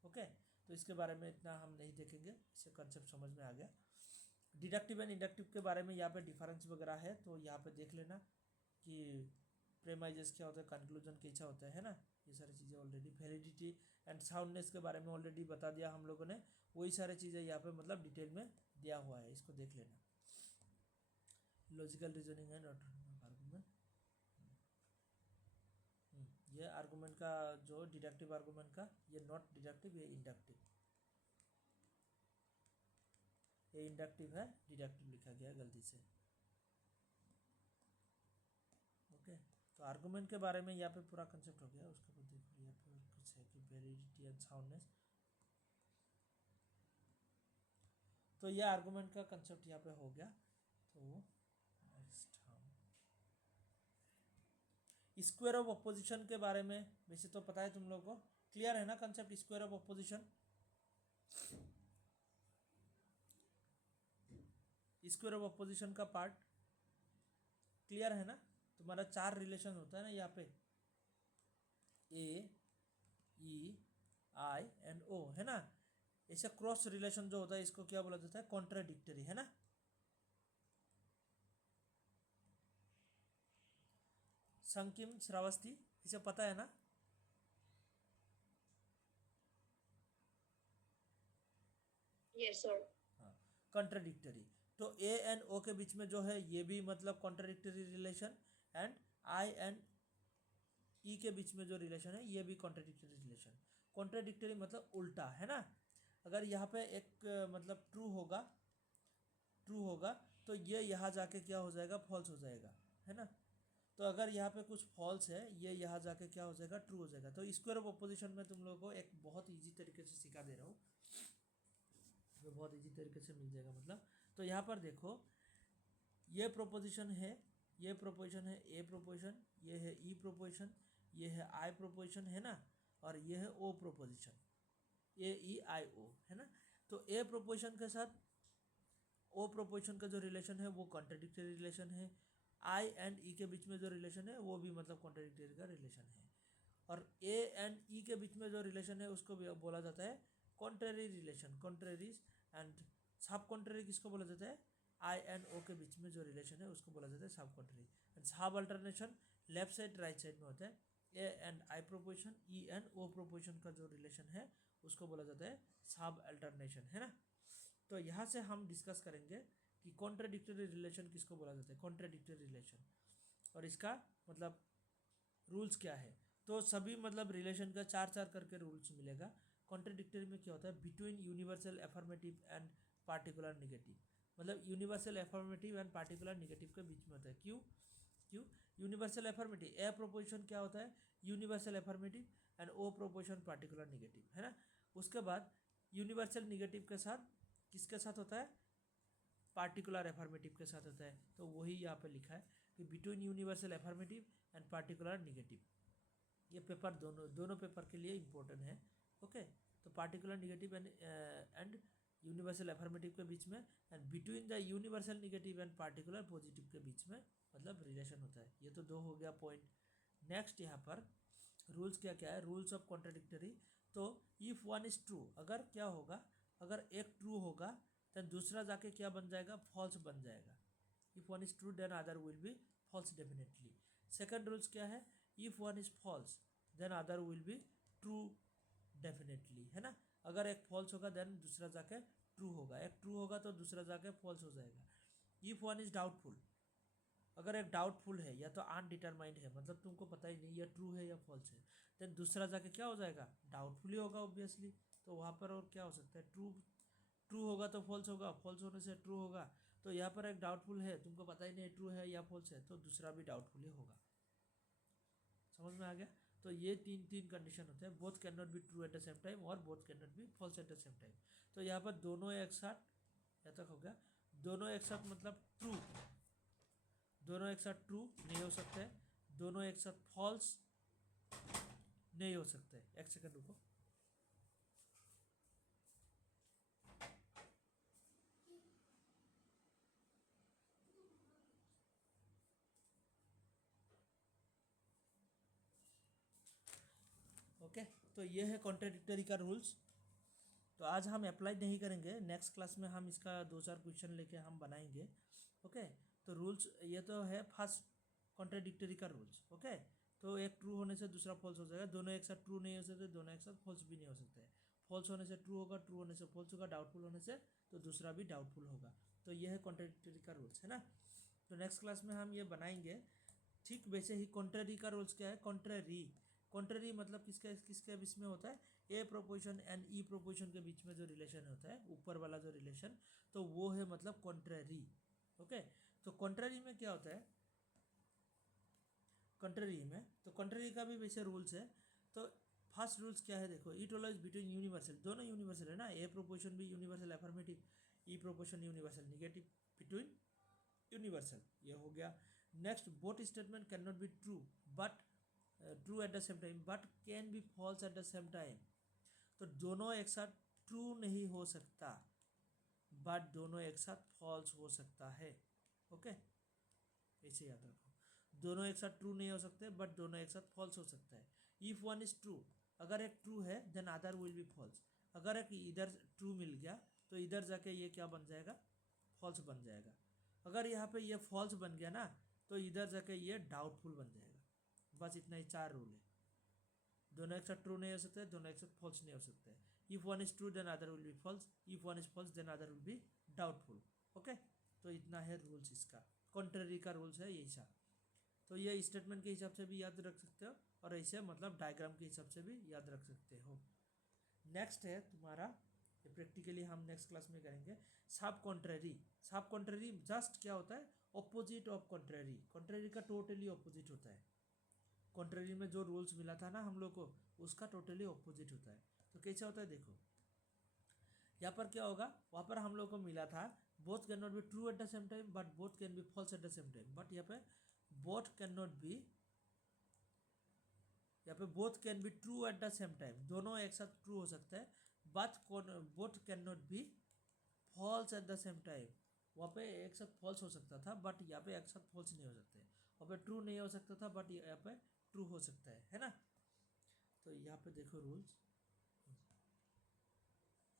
Okay, तो इसके बारे में इतना हम नहीं देखेंगे, इससे कंसेप्ट समझ में आ गया। डिडक्टिव एंड इंडक्टिव के बारे में यहाँ पे डिफरेंस वगैरह है, तो यहाँ पे देख लेना कि प्रेमाइजेस क्या होता है, कंक्लूजन कैसा होता है ना, ये सारी चीज़ें ऑलरेडी। वैलिडिटी एंड साउंडनेस के बारे में ऑलरेडी बता दिया हम लोगों ने, वही सारी चीज़ें यहाँ पे मतलब डिटेल में दिया हुआ है, इसको देख लेना। लॉजिकल रीजनिंग एंड आर्गुमेंट, ये आर्गुमेंट का जो डिडक्टिव आर्गुमेंट का, ये नॉट डिडक्टिव, ये इंडक्टिव, ये इंडक्टिव है, डिडक्टिव लिखा गया गलती से। ओके, तो आर्गुमेंट के बारे में यहाँ पे पूरा कंसेप्ट हो गया। उसके बाद देखो यहाँ पे कुछ है कि वैलिडिटी एंड साउंडनेस, तो ये आर्गुमेंट का कंसेप्ट यहाँ पे हो गया। तो नेक्स्ट हम स्क्वायर ऑफ अपोजिशन के बारे में, वैसे तो पता है तुम लोगों को, क्लियर है ना concept square of opposition? Square of opposition का पार्ट क्लियर है ना? तुम्हारा 4 रिलेशन होता है ना यहाँ पे, ए ई आई एंड ओ, है ना। ऐसा क्रॉस रिलेशन जो होता है इसको क्या बोला जाता है? कॉन्ट्राडिक्टरी, है ना। संकिम श्रावस्ती, इसे पता है ना? Yes sir. हाँ, कॉन्ट्राडिक्टरी। तो ए एंड ओ के बीच में जो है ये भी मतलब contradictory relation, and I and E के बीच में जो रिलेशन है ये भी कॉन्ट्राडिक्टरी रिलेशन। कॉन्ट्राडिक्टरी मतलब उल्टा, है ना। अगर यहाँ पे एक मतलब ट्रू होगा, ट्रू होगा तो ये यहाँ जाके क्या हो जाएगा? फॉल्स हो जाएगा, है ना। तो अगर यहाँ पे कुछ फॉल्स है, ये यहाँ जाके क्या हो जाएगा? ट्रू हो जाएगा। तो स्क्वायर ऑफ अपोजिशन में तुम लोगों को एक बहुत ईजी तरीके से सिखा दे रहा हूँ, जो बहुत ईजी तरीके से मिल जाएगा मतलब। तो यहाँ पर देखो, ये प्रोपोजिशन है, ये प्रोपोजिशन है ए प्रोपोजिशन, ये है ई प्रोपोजिशन, ये है आई प्रोपोजिशन, है ना, और ये है ओ प्रोपोजिशन, ए ई आई ओ, है ना। तो ए प्रोपोजिशन के साथ ओ प्रोपोजिशन का जो रिलेशन है वो कॉन्ट्राडिक्टरी रिलेशन है, आई एंड ई के बीच में जो रिलेशन है वो भी मतलब कॉन्ट्राडिक्टरी का रिलेशन है, और ए एंड ई के बीच में जो रिलेशन है उसको भी बोला जाता है कॉन्ट्रेरी रिलेशन, कॉन्ट्रेरीज। एंड सब कॉन्ट्रेरी किसको बोला जाता है? आई एंड ओ के बीच में जो रिलेशन है उसको बोला जाता है sub contrary. And sub alternation left side right side में होता है। A and I proposition, E and O proposition का जो रिलेशन है उसको बोला जाता है सब अल्टरनेशन, है ना। तो यहाँ से हम डिस्कस करेंगे कि कॉन्ट्राडिक्टरी रिलेशन किसको बोला जाता है, कॉन्ट्राडिक्टरी रिलेशन, और इसका मतलब रूल्स क्या है, तो सभी मतलब रिलेशन का चार चार करके रूल्स मिलेगा। कॉन्ट्राडिक्टरी में क्या होता है, between universal affirmative and particular negative, मतलब universal affirmative and particular negative के बीच में होता है। क्यों क्यों यूनिवर्सल एफर्मेटिव, ए प्रोपोजिशन क्या होता है, universal affirmative and O proposition particular negative, है ना। उसके बाद यूनिवर्सल निगेटिव के साथ किसके साथ होता है, पार्टिकुलर एफर्मेटिव के साथ होता है। तो वही यहाँ पे लिखा है कि between universal affirmative and particular negative, ये पेपर दोनों पेपर के लिए इम्पोर्टेंट है। ओके, तो particular negative and universal affirmative के बीच में, and between the universal negative and particular positive के बीच में मतलब रिलेशन होता है। ये तो दो हो गया पॉइंट। नेक्स्ट यहाँ पर रूल्स क्या क्या है, रूल्स ऑफ कॉन्ट्राडिक्टरी। तो इफ वन इज ट्रू, अगर क्या होगा, अगर एक ट्रू होगा देन दूसरा जाके क्या बन जाएगा, फॉल्स बन जाएगा। If one is true then other will be false definitely. Second rules क्या है, if one is false then other will be true definitely, है ना। अगर एक फॉल्स होगा देन दूसरा जाके ट्रू होगा, एक ट्रू होगा तो दूसरा जाके फॉल्स हो जाएगा। इफ वन इज डाउटफुल, अगर एक डाउटफुल है या तो अनडिटरमाइंड है, मतलब तुमको पता ही नहीं ये ट्रू है या फॉल्स है, देन दूसरा जाके क्या हो जाएगा, डाउटफुल ही होगा ऑब्वियसली। तो वहाँ पर और क्या हो सकता है, ट्रू ट्रू होगा तो फॉल्स होगा, फॉल्स होने से ट्रू होगा। तो यहाँ पर एक डाउटफुल है, तुमको पता ही नहीं ट्रू है या फॉल्स है, तो दूसरा भी डाउटफुल ही होगा। समझ में आ गया। तो ये तीन तीन कंडीशन होते हैं, both can not be true at the same time और both can not be false at the same time. तो यहाँ पर दोनों एक साथ, यहाँ तक हो गया, दोनों एक साथ मतलब ट्रू, दोनों एक साथ ट्रू नहीं हो सकते, दोनों एक साथ फॉल्स नहीं हो सकते। एक सेकंड रुको। ओके, तो ये है कॉन्ट्राडिक्टरी का रूल्स। तो आज हम अप्लाई नहीं करेंगे, नेक्स्ट क्लास में हम इसका दो चार क्वेश्चन लेके हम बनाएंगे। ओके, तो रूल्स ये तो है फर्स्ट कॉन्ट्राडिक्टरी का रूल्स। ओके, तो एक ट्रू होने से दूसरा फॉल्स हो जाएगा, दोनों एक साथ ट्रू नहीं हो सकते, दोनों एक साथ फॉल्स भी नहीं हो सकते। फॉल्स होने से ट्रू होगा, ट्रू होने से फॉल्स होगा, डाउटफुल होने से तो दूसरा भी डाउटफुल होगा। तो यह है कॉन्ट्राडिक्टरी का रूल्स, है ना। तो नेक्स्ट क्लास में हम ये बनाएंगे। ठीक वैसे ही कॉन्ट्ररी का रूल्स क्या है, कॉन्ट्ररी, कॉन्ट्ररी मतलब किसके किसके बीच में होता है, ए प्रोपोजिशन एंड ई प्रोपोजिशन के बीच में जो रिलेशन होता है, ऊपर वाला जो रिलेशन, तो वो है मतलब कॉन्ट्ररी। ओके, तो कॉन्ट्ररी में क्या होता है, कॉन्ट्ररी में तो कॉन्ट्ररी का भी वैसे रूल्स है। तो फर्स्ट रूल्स क्या है, देखो, इट ऑलवेज बिटवीन यूनिवर्सल, दोनों यूनिवर्सल है ना, ए प्रोपोजिशन भी universal affirmative, E proposition universal negative, between universal, ये हो गया। Next, both statement can not be true but true at the same time but can be false at the same time. तो दोनों एक साथ true नहीं हो सकता बट दोनों एक साथ फॉल्स हो सकता है। ओके, ऐसे याद रखो, दोनों एक साथ ट्रू नहीं हो सकते बट दोनों एक साथ फॉल्स हो सकता है। इफ वन इज ट्रू, अगर एक ट्रू है then other will be false. अगर एक इधर ट्रू मिल गया तो इधर जाके ये क्या बन जाएगा, फॉल्स बन जाएगा। अगर यहाँ पे ये फॉल्स बन गया ना तो इधर जाके ये डाउटफुल बन जाएगा। बस इतना ही चार रूल है, दोनों एक साथ ट्रू नहीं हो सकते, दोनों एक साथ फॉल्स नहीं हो सकते। If one is true then other will be false, if one is false then other will be doubtful. Okay, तो इतना है रूल्स इसका, कॉन्ट्ररी का रूल्स है यही सा। तो ये स्टेटमेंट के हिसाब से भी याद रख सकते हो और ऐसे मतलब डायग्राम के हिसाब से भी याद रख सकते हो। नेक्स्ट है तुम्हारा, ये प्रैक्टिकली हम नेक्स्ट क्लास में करेंगे, सब कॉन्ट्ररी। सब कॉन्ट्ररी जस्ट क्या होता है, ऑपोजिट ऑफ कॉन्ट्ररी, कॉन्ट्ररी का टोटली ऑपोजिट होता है। कॉन्ट्ररी में जो रूल्स मिला था ना हम लोग को, उसका टोटली ऑपोजिट होता है। तो कैसा होता है देखो, यहाँ पर क्या होगा, वहाँ पर हम लोग को मिला था both can not be true at the same time but both can be false at the same time, but यहाँ पे बोथ कैन नॉट बी, यहाँ पे both can be true at the same time, दोनों एक साथ true हो सकता है, but both can not be false at the same time. वहाँ पे एक साथ फॉल्स हो सकता था बट यहाँ पे एक साथ फॉल्स नहीं हो सकते, वहाँ पे ट्रू नहीं हो सकता था बट यहाँ पे ट्रू हो सकता है ना। तो यहाँ पे देखो रूल्स,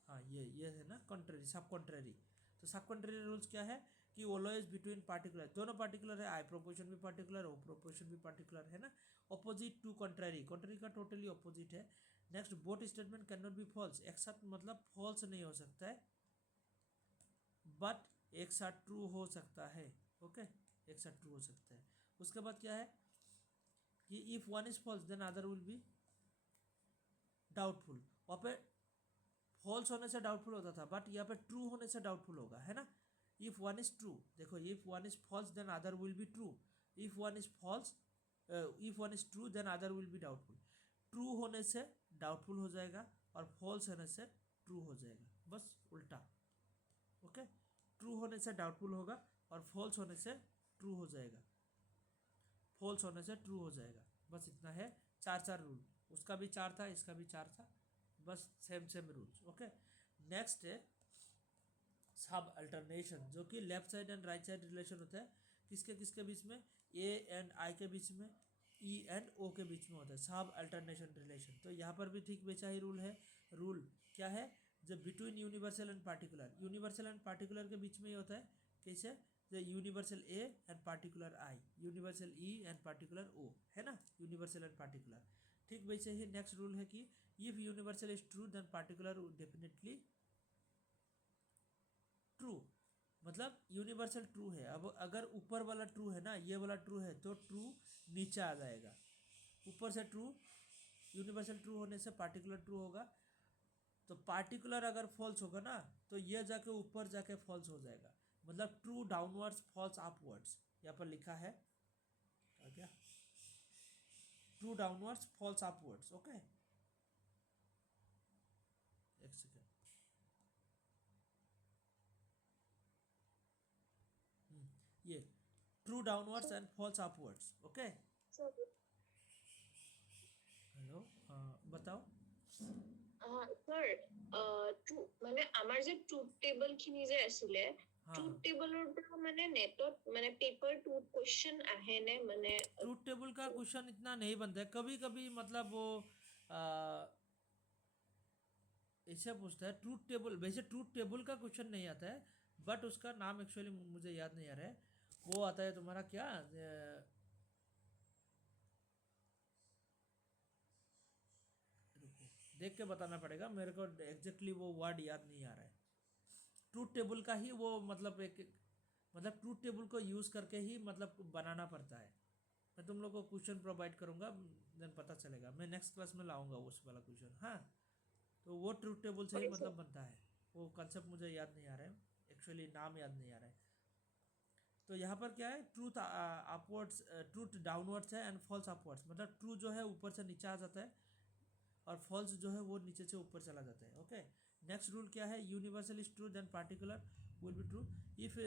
हाँ ये है ना कॉन्ट्ररी, सब कॉन्ट्ररी। तो सब कॉन्ट्ररी रूल्स क्या है कि ऑलवेज बिटवीन पार्टिकुलर, दोनों पार्टिकुलर है, आई प्रोपोर्शन भी पार्टिकुलर, ओ प्रोपोर्शन भी पार्टिकुलर है ना, ऑपोजिट टू कॉन्ट्ररी, कॉन्ट्ररी का टोटली ऑपोजिट है। Next, both statement can not be false, एक साथ मतलब फॉल्स नहीं हो सकता है बट एक साथ ट्रू हो सकता है। ओके, एक साथ ट्रू हो सकता है। उसके बाद क्या है कि if one is false then other will be doubtful. वहाँ पे फॉल्स होने से डाउटफुल होता था, बट यहाँ पे ट्रू होने से डाउटफुल होगा, है ना। इफ वन इज ट्रू, देखो if one is false then other will be true, if one is false if one is true then other will be doubtful. True होने से डाउटफुल हो जाएगा और फॉल्स होने से ट्रू हो जाएगा, बस उल्टा। ओके, ट्रू होने से डाउटफुल होगा और फॉल्स होने से ट्रू हो जाएगा, फॉल्स होने से ट्रू हो जाएगा, बस इतना है। चार चार रूल, उसका भी चार था, इसका भी चार था, बस same same rules. Okay, next है सब अल्टरनेशन, जो कि left side and right side relation होता है। किसके किसके बीच में? ए एंड आई के बीच में, ई एंड ओ के बीच में होता है सब अल्टरनेशन रिलेशन। तो यहाँ पर भी ठीक वैसा ही रूल है। रूल क्या है? जब between universal and particular, universal and particular के बीच में ही होता है। कैसे? The universal A and particular I, universal E and particular O, है ना, यूनिवर्सल एंड पार्टिकुलर। ठीक वैसे ही नेक्स्ट रूल है कि if universal is true then particular definitely true, मतलब यूनिवर्सल ट्रू है। अब अगर ऊपर वाला ट्रू है ना, ये वाला ट्रू है, तो ट्रू नीचे आ जाएगा। ऊपर से ट्रू, यूनिवर्सल ट्रू होने से पार्टिकुलर ट्रू होगा। तो पार्टिकुलर अगर फॉल्स होगा ना, तो ये जाके ऊपर जाके फॉल्स हो जाएगा, मतलब ट्रू डाउनवर्ड्स फॉल्स अपवर्ड्स, यहाँ पर लिखा है क्या? True downwards false upwards. Okay, एक सेकेंड। ये true downwards and false upwards. Okay, hello, बताओ। স্যাৰ মানে আমাৰ যে ট্ৰুথ টেবল খিনি যে আছিলে, हाँ ট্ৰুথ हाँ, টেবলৰ পৰা মানে নেটত মানে पेपर 2 क्वेश्चन আহে নে? মানে ट्रूथ टेबल का क्वेश्चन इतना नहीं बनता है, कभी कभी मतलब वो ऐसे पूछता है ट्रूथ टेबल। वैसे ट्रूथ टेबल का क्वेश्चन नहीं आता है, बट उसका नाम एक्चुअली मुझे याद नहीं आ रहा है। वो आता है तुम्हारा क्या, रुको, देख के बताना पड़ेगा मेरे को, एग्जैक्टली वो वर्ड याद नहीं आ रहा है। ट्रूथ टेबल का ही वो मतलब एक, मतलब ट्रूथ टेबल को यूज़ करके ही मतलब बनाना पड़ता है। मैं तुम लोग को क्वेश्चन प्रोवाइड करूँगा, देन पता चलेगा। मैं नेक्स्ट क्लास में लाऊंगा उस वाला क्वेश्चन। हाँ, तो वो ट्रूथ टेबल से ही Okay, मतलब बनता है। वो कंसेप्ट मुझे याद नहीं आ रहा है, एक्चुअली नाम याद नहीं आ रहा है। तो यहाँ पर क्या है, ट्रूथ अपवर्ड्स, ट्रूथ डाउनवर्ड्स है एंड फॉल्स अपवर्ड्स, मतलब ट्रू जो है ऊपर से नीचे आ जाता है और फॉल्स जो है वो नीचे से ऊपर चला जाता है। ओके, नेक्स्ट रूल क्या है? Universal is true then particular will be true, if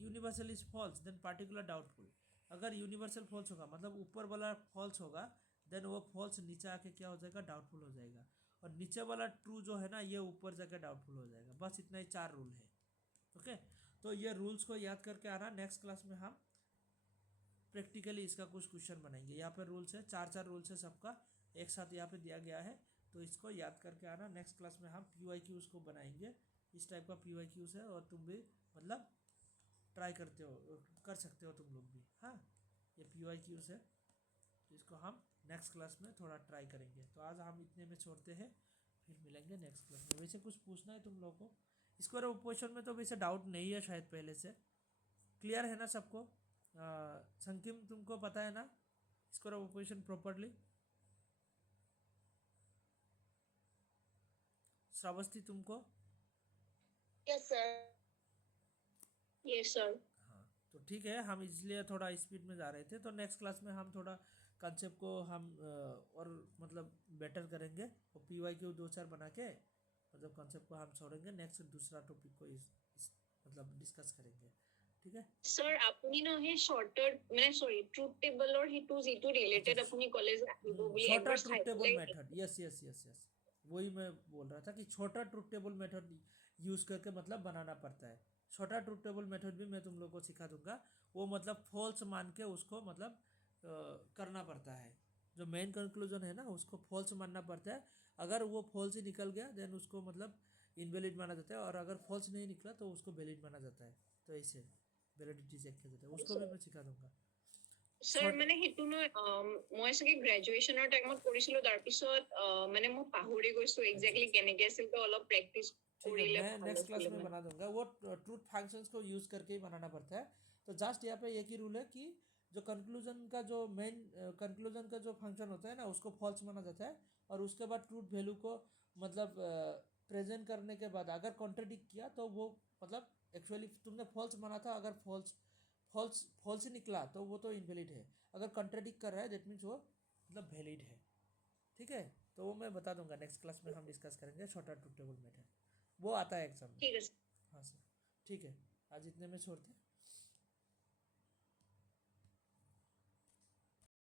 universal is false then particular doubtful. अगर यूनिवर्सल फॉल्स होगा, मतलब ऊपर वाला फॉल्स होगा, देन वो फॉल्स नीचे आके क्या हो जाएगा? डाउटफुल हो जाएगा। और नीचे वाला ट्रू जो है ना, ये ऊपर जाके डाउटफुल हो जाएगा। बस इतना ही चार रूल है। ओके, तो ये रूल्स को याद करके आना। नेक्स्ट क्लास में हम प्रैक्टिकली इसका कुछ क्वेश्चन बनाएंगे। यहाँ पे रूल्स है, चार चार रूल्स है सबका, एक साथ यहाँ पे दिया गया है, तो इसको याद करके आना। नेक्स्ट क्लास में हम PYQs को बनाएंगे। इस टाइप का PYQs है, और तुम भी मतलब ट्राई करते हो, कर सकते हो तुम लोग भी। हाँ, ये PYQs है, इसको हम नेक्स्ट क्लास में थोड़ा ट्राई करेंगे। तो आज हम इतने में छोड़ते हैं, फिर मिलेंगे नेक्स्ट क्लास में। वैसे कुछ पूछना है तुम लोगों को? स्क्वायर ऑफ क्वेश्चन में तो वैसे डाउट नहीं है शायद, पहले से क्लियर है ना सबको? संकिम तुमको पता है ना square of question properly? Shravasti तुमको? Yes sir. yes sir. हाँ, तो ठीक है, हम इसलिए थोड़ा स्पीड में जा रहे थे। तो नेक्स्ट क्लास में हम थोड़ा कंसेप्ट को हम और मतलब बेटर करेंगे, और PYQ 2-4 बना के मतलब कंसेप्ट को हम छोड़ेंगे। नेक्स्ट दूसरा टॉपिक को इस मतलब डिस्कस करेंगे, ठीक है? স্যাৰ আপুনি ন সেই শৰ্টাৰ মানে সৰি ট্ৰুথ টেবলৰ সেইটো যিটো ৰিলেটেড আপুনি ক'লে যে আহিব বুলি छोटा একবাৰ ट्रूथ চাই टेबल পেলাই method, yes yes yes yes, वही मैं बोल रहा था कि छोटा ट्रूथ टेबल मेथड यूज़ करके मतलब बनाना पड़ता है। छोटा ट्रूथ टेबल मेथड भी मैं तुम लोग को सिखा दूंगा। वो मतलब फॉल्स मान के उसको मतलब करना पड़ता है। जो मेन कंक्लूजन है ना, उसको फॉल्स मानना पड़ता है। अगर वो फॉल्स ही निकल गया, देन उसको मतलब इनवैलिड माना जाता है, और अगर फॉल्स नहीं निकला तो उसको वैलिड माना जाता है। तो ऐसे वैलिडिटी चेक किया जाता है, उसको भी मैं सिखा दूंगा। স্যাৰ মানে সেইটো ন মই চাগে গ্ৰেজুৱেশ্যনৰ টাইমত কৰিছিলো, তাৰপিছত মানে মই পাহৰি গৈছো এক্সেক্টলি কেনেকে আছিল, তো অলপ প্ৰেক্টিচ ठीक है, কৰিলে मैं ভাল नेक्स्ट क्लास আছিলে में মানে। बना दूंगा। वो ट्रूथ फंक्शंस को यूज़ करके ही बनाना पड़ता है। तो जस्ट यहाँ पे एक ही रूल है कि जो कंक्लूजन का जो मेन कंक्लूजन का जो फंक्शन होता है ना उसको फॉल्स माना जाता है, और उसके बाद ट्रूथ वैल्यू को मतलब प्रेजेंट करने के बाद अगर कॉन्ट्रडिक्ट किया तो वो मतलब एक्चुअली तुमने फॉल्स माना था, अगर फॉल्स फॉल्स फॉल्स ही निकला तो वो तो इनवैलिड है, अगर कॉन्ट्रडिक्ट कर रहा है दैट मीन्स वो मतलब वैलिड है। ठीक है, तो वो मैं बता दूंगा नेक्स्ट क्लास में, हम डिस्कस करेंगे शॉर्टर ट्रूथ टेबल मेथड, वो आता है एग्जाम में। ठीक है हाँ सर, ठीक है, आज इतने में छोड़ते हैं।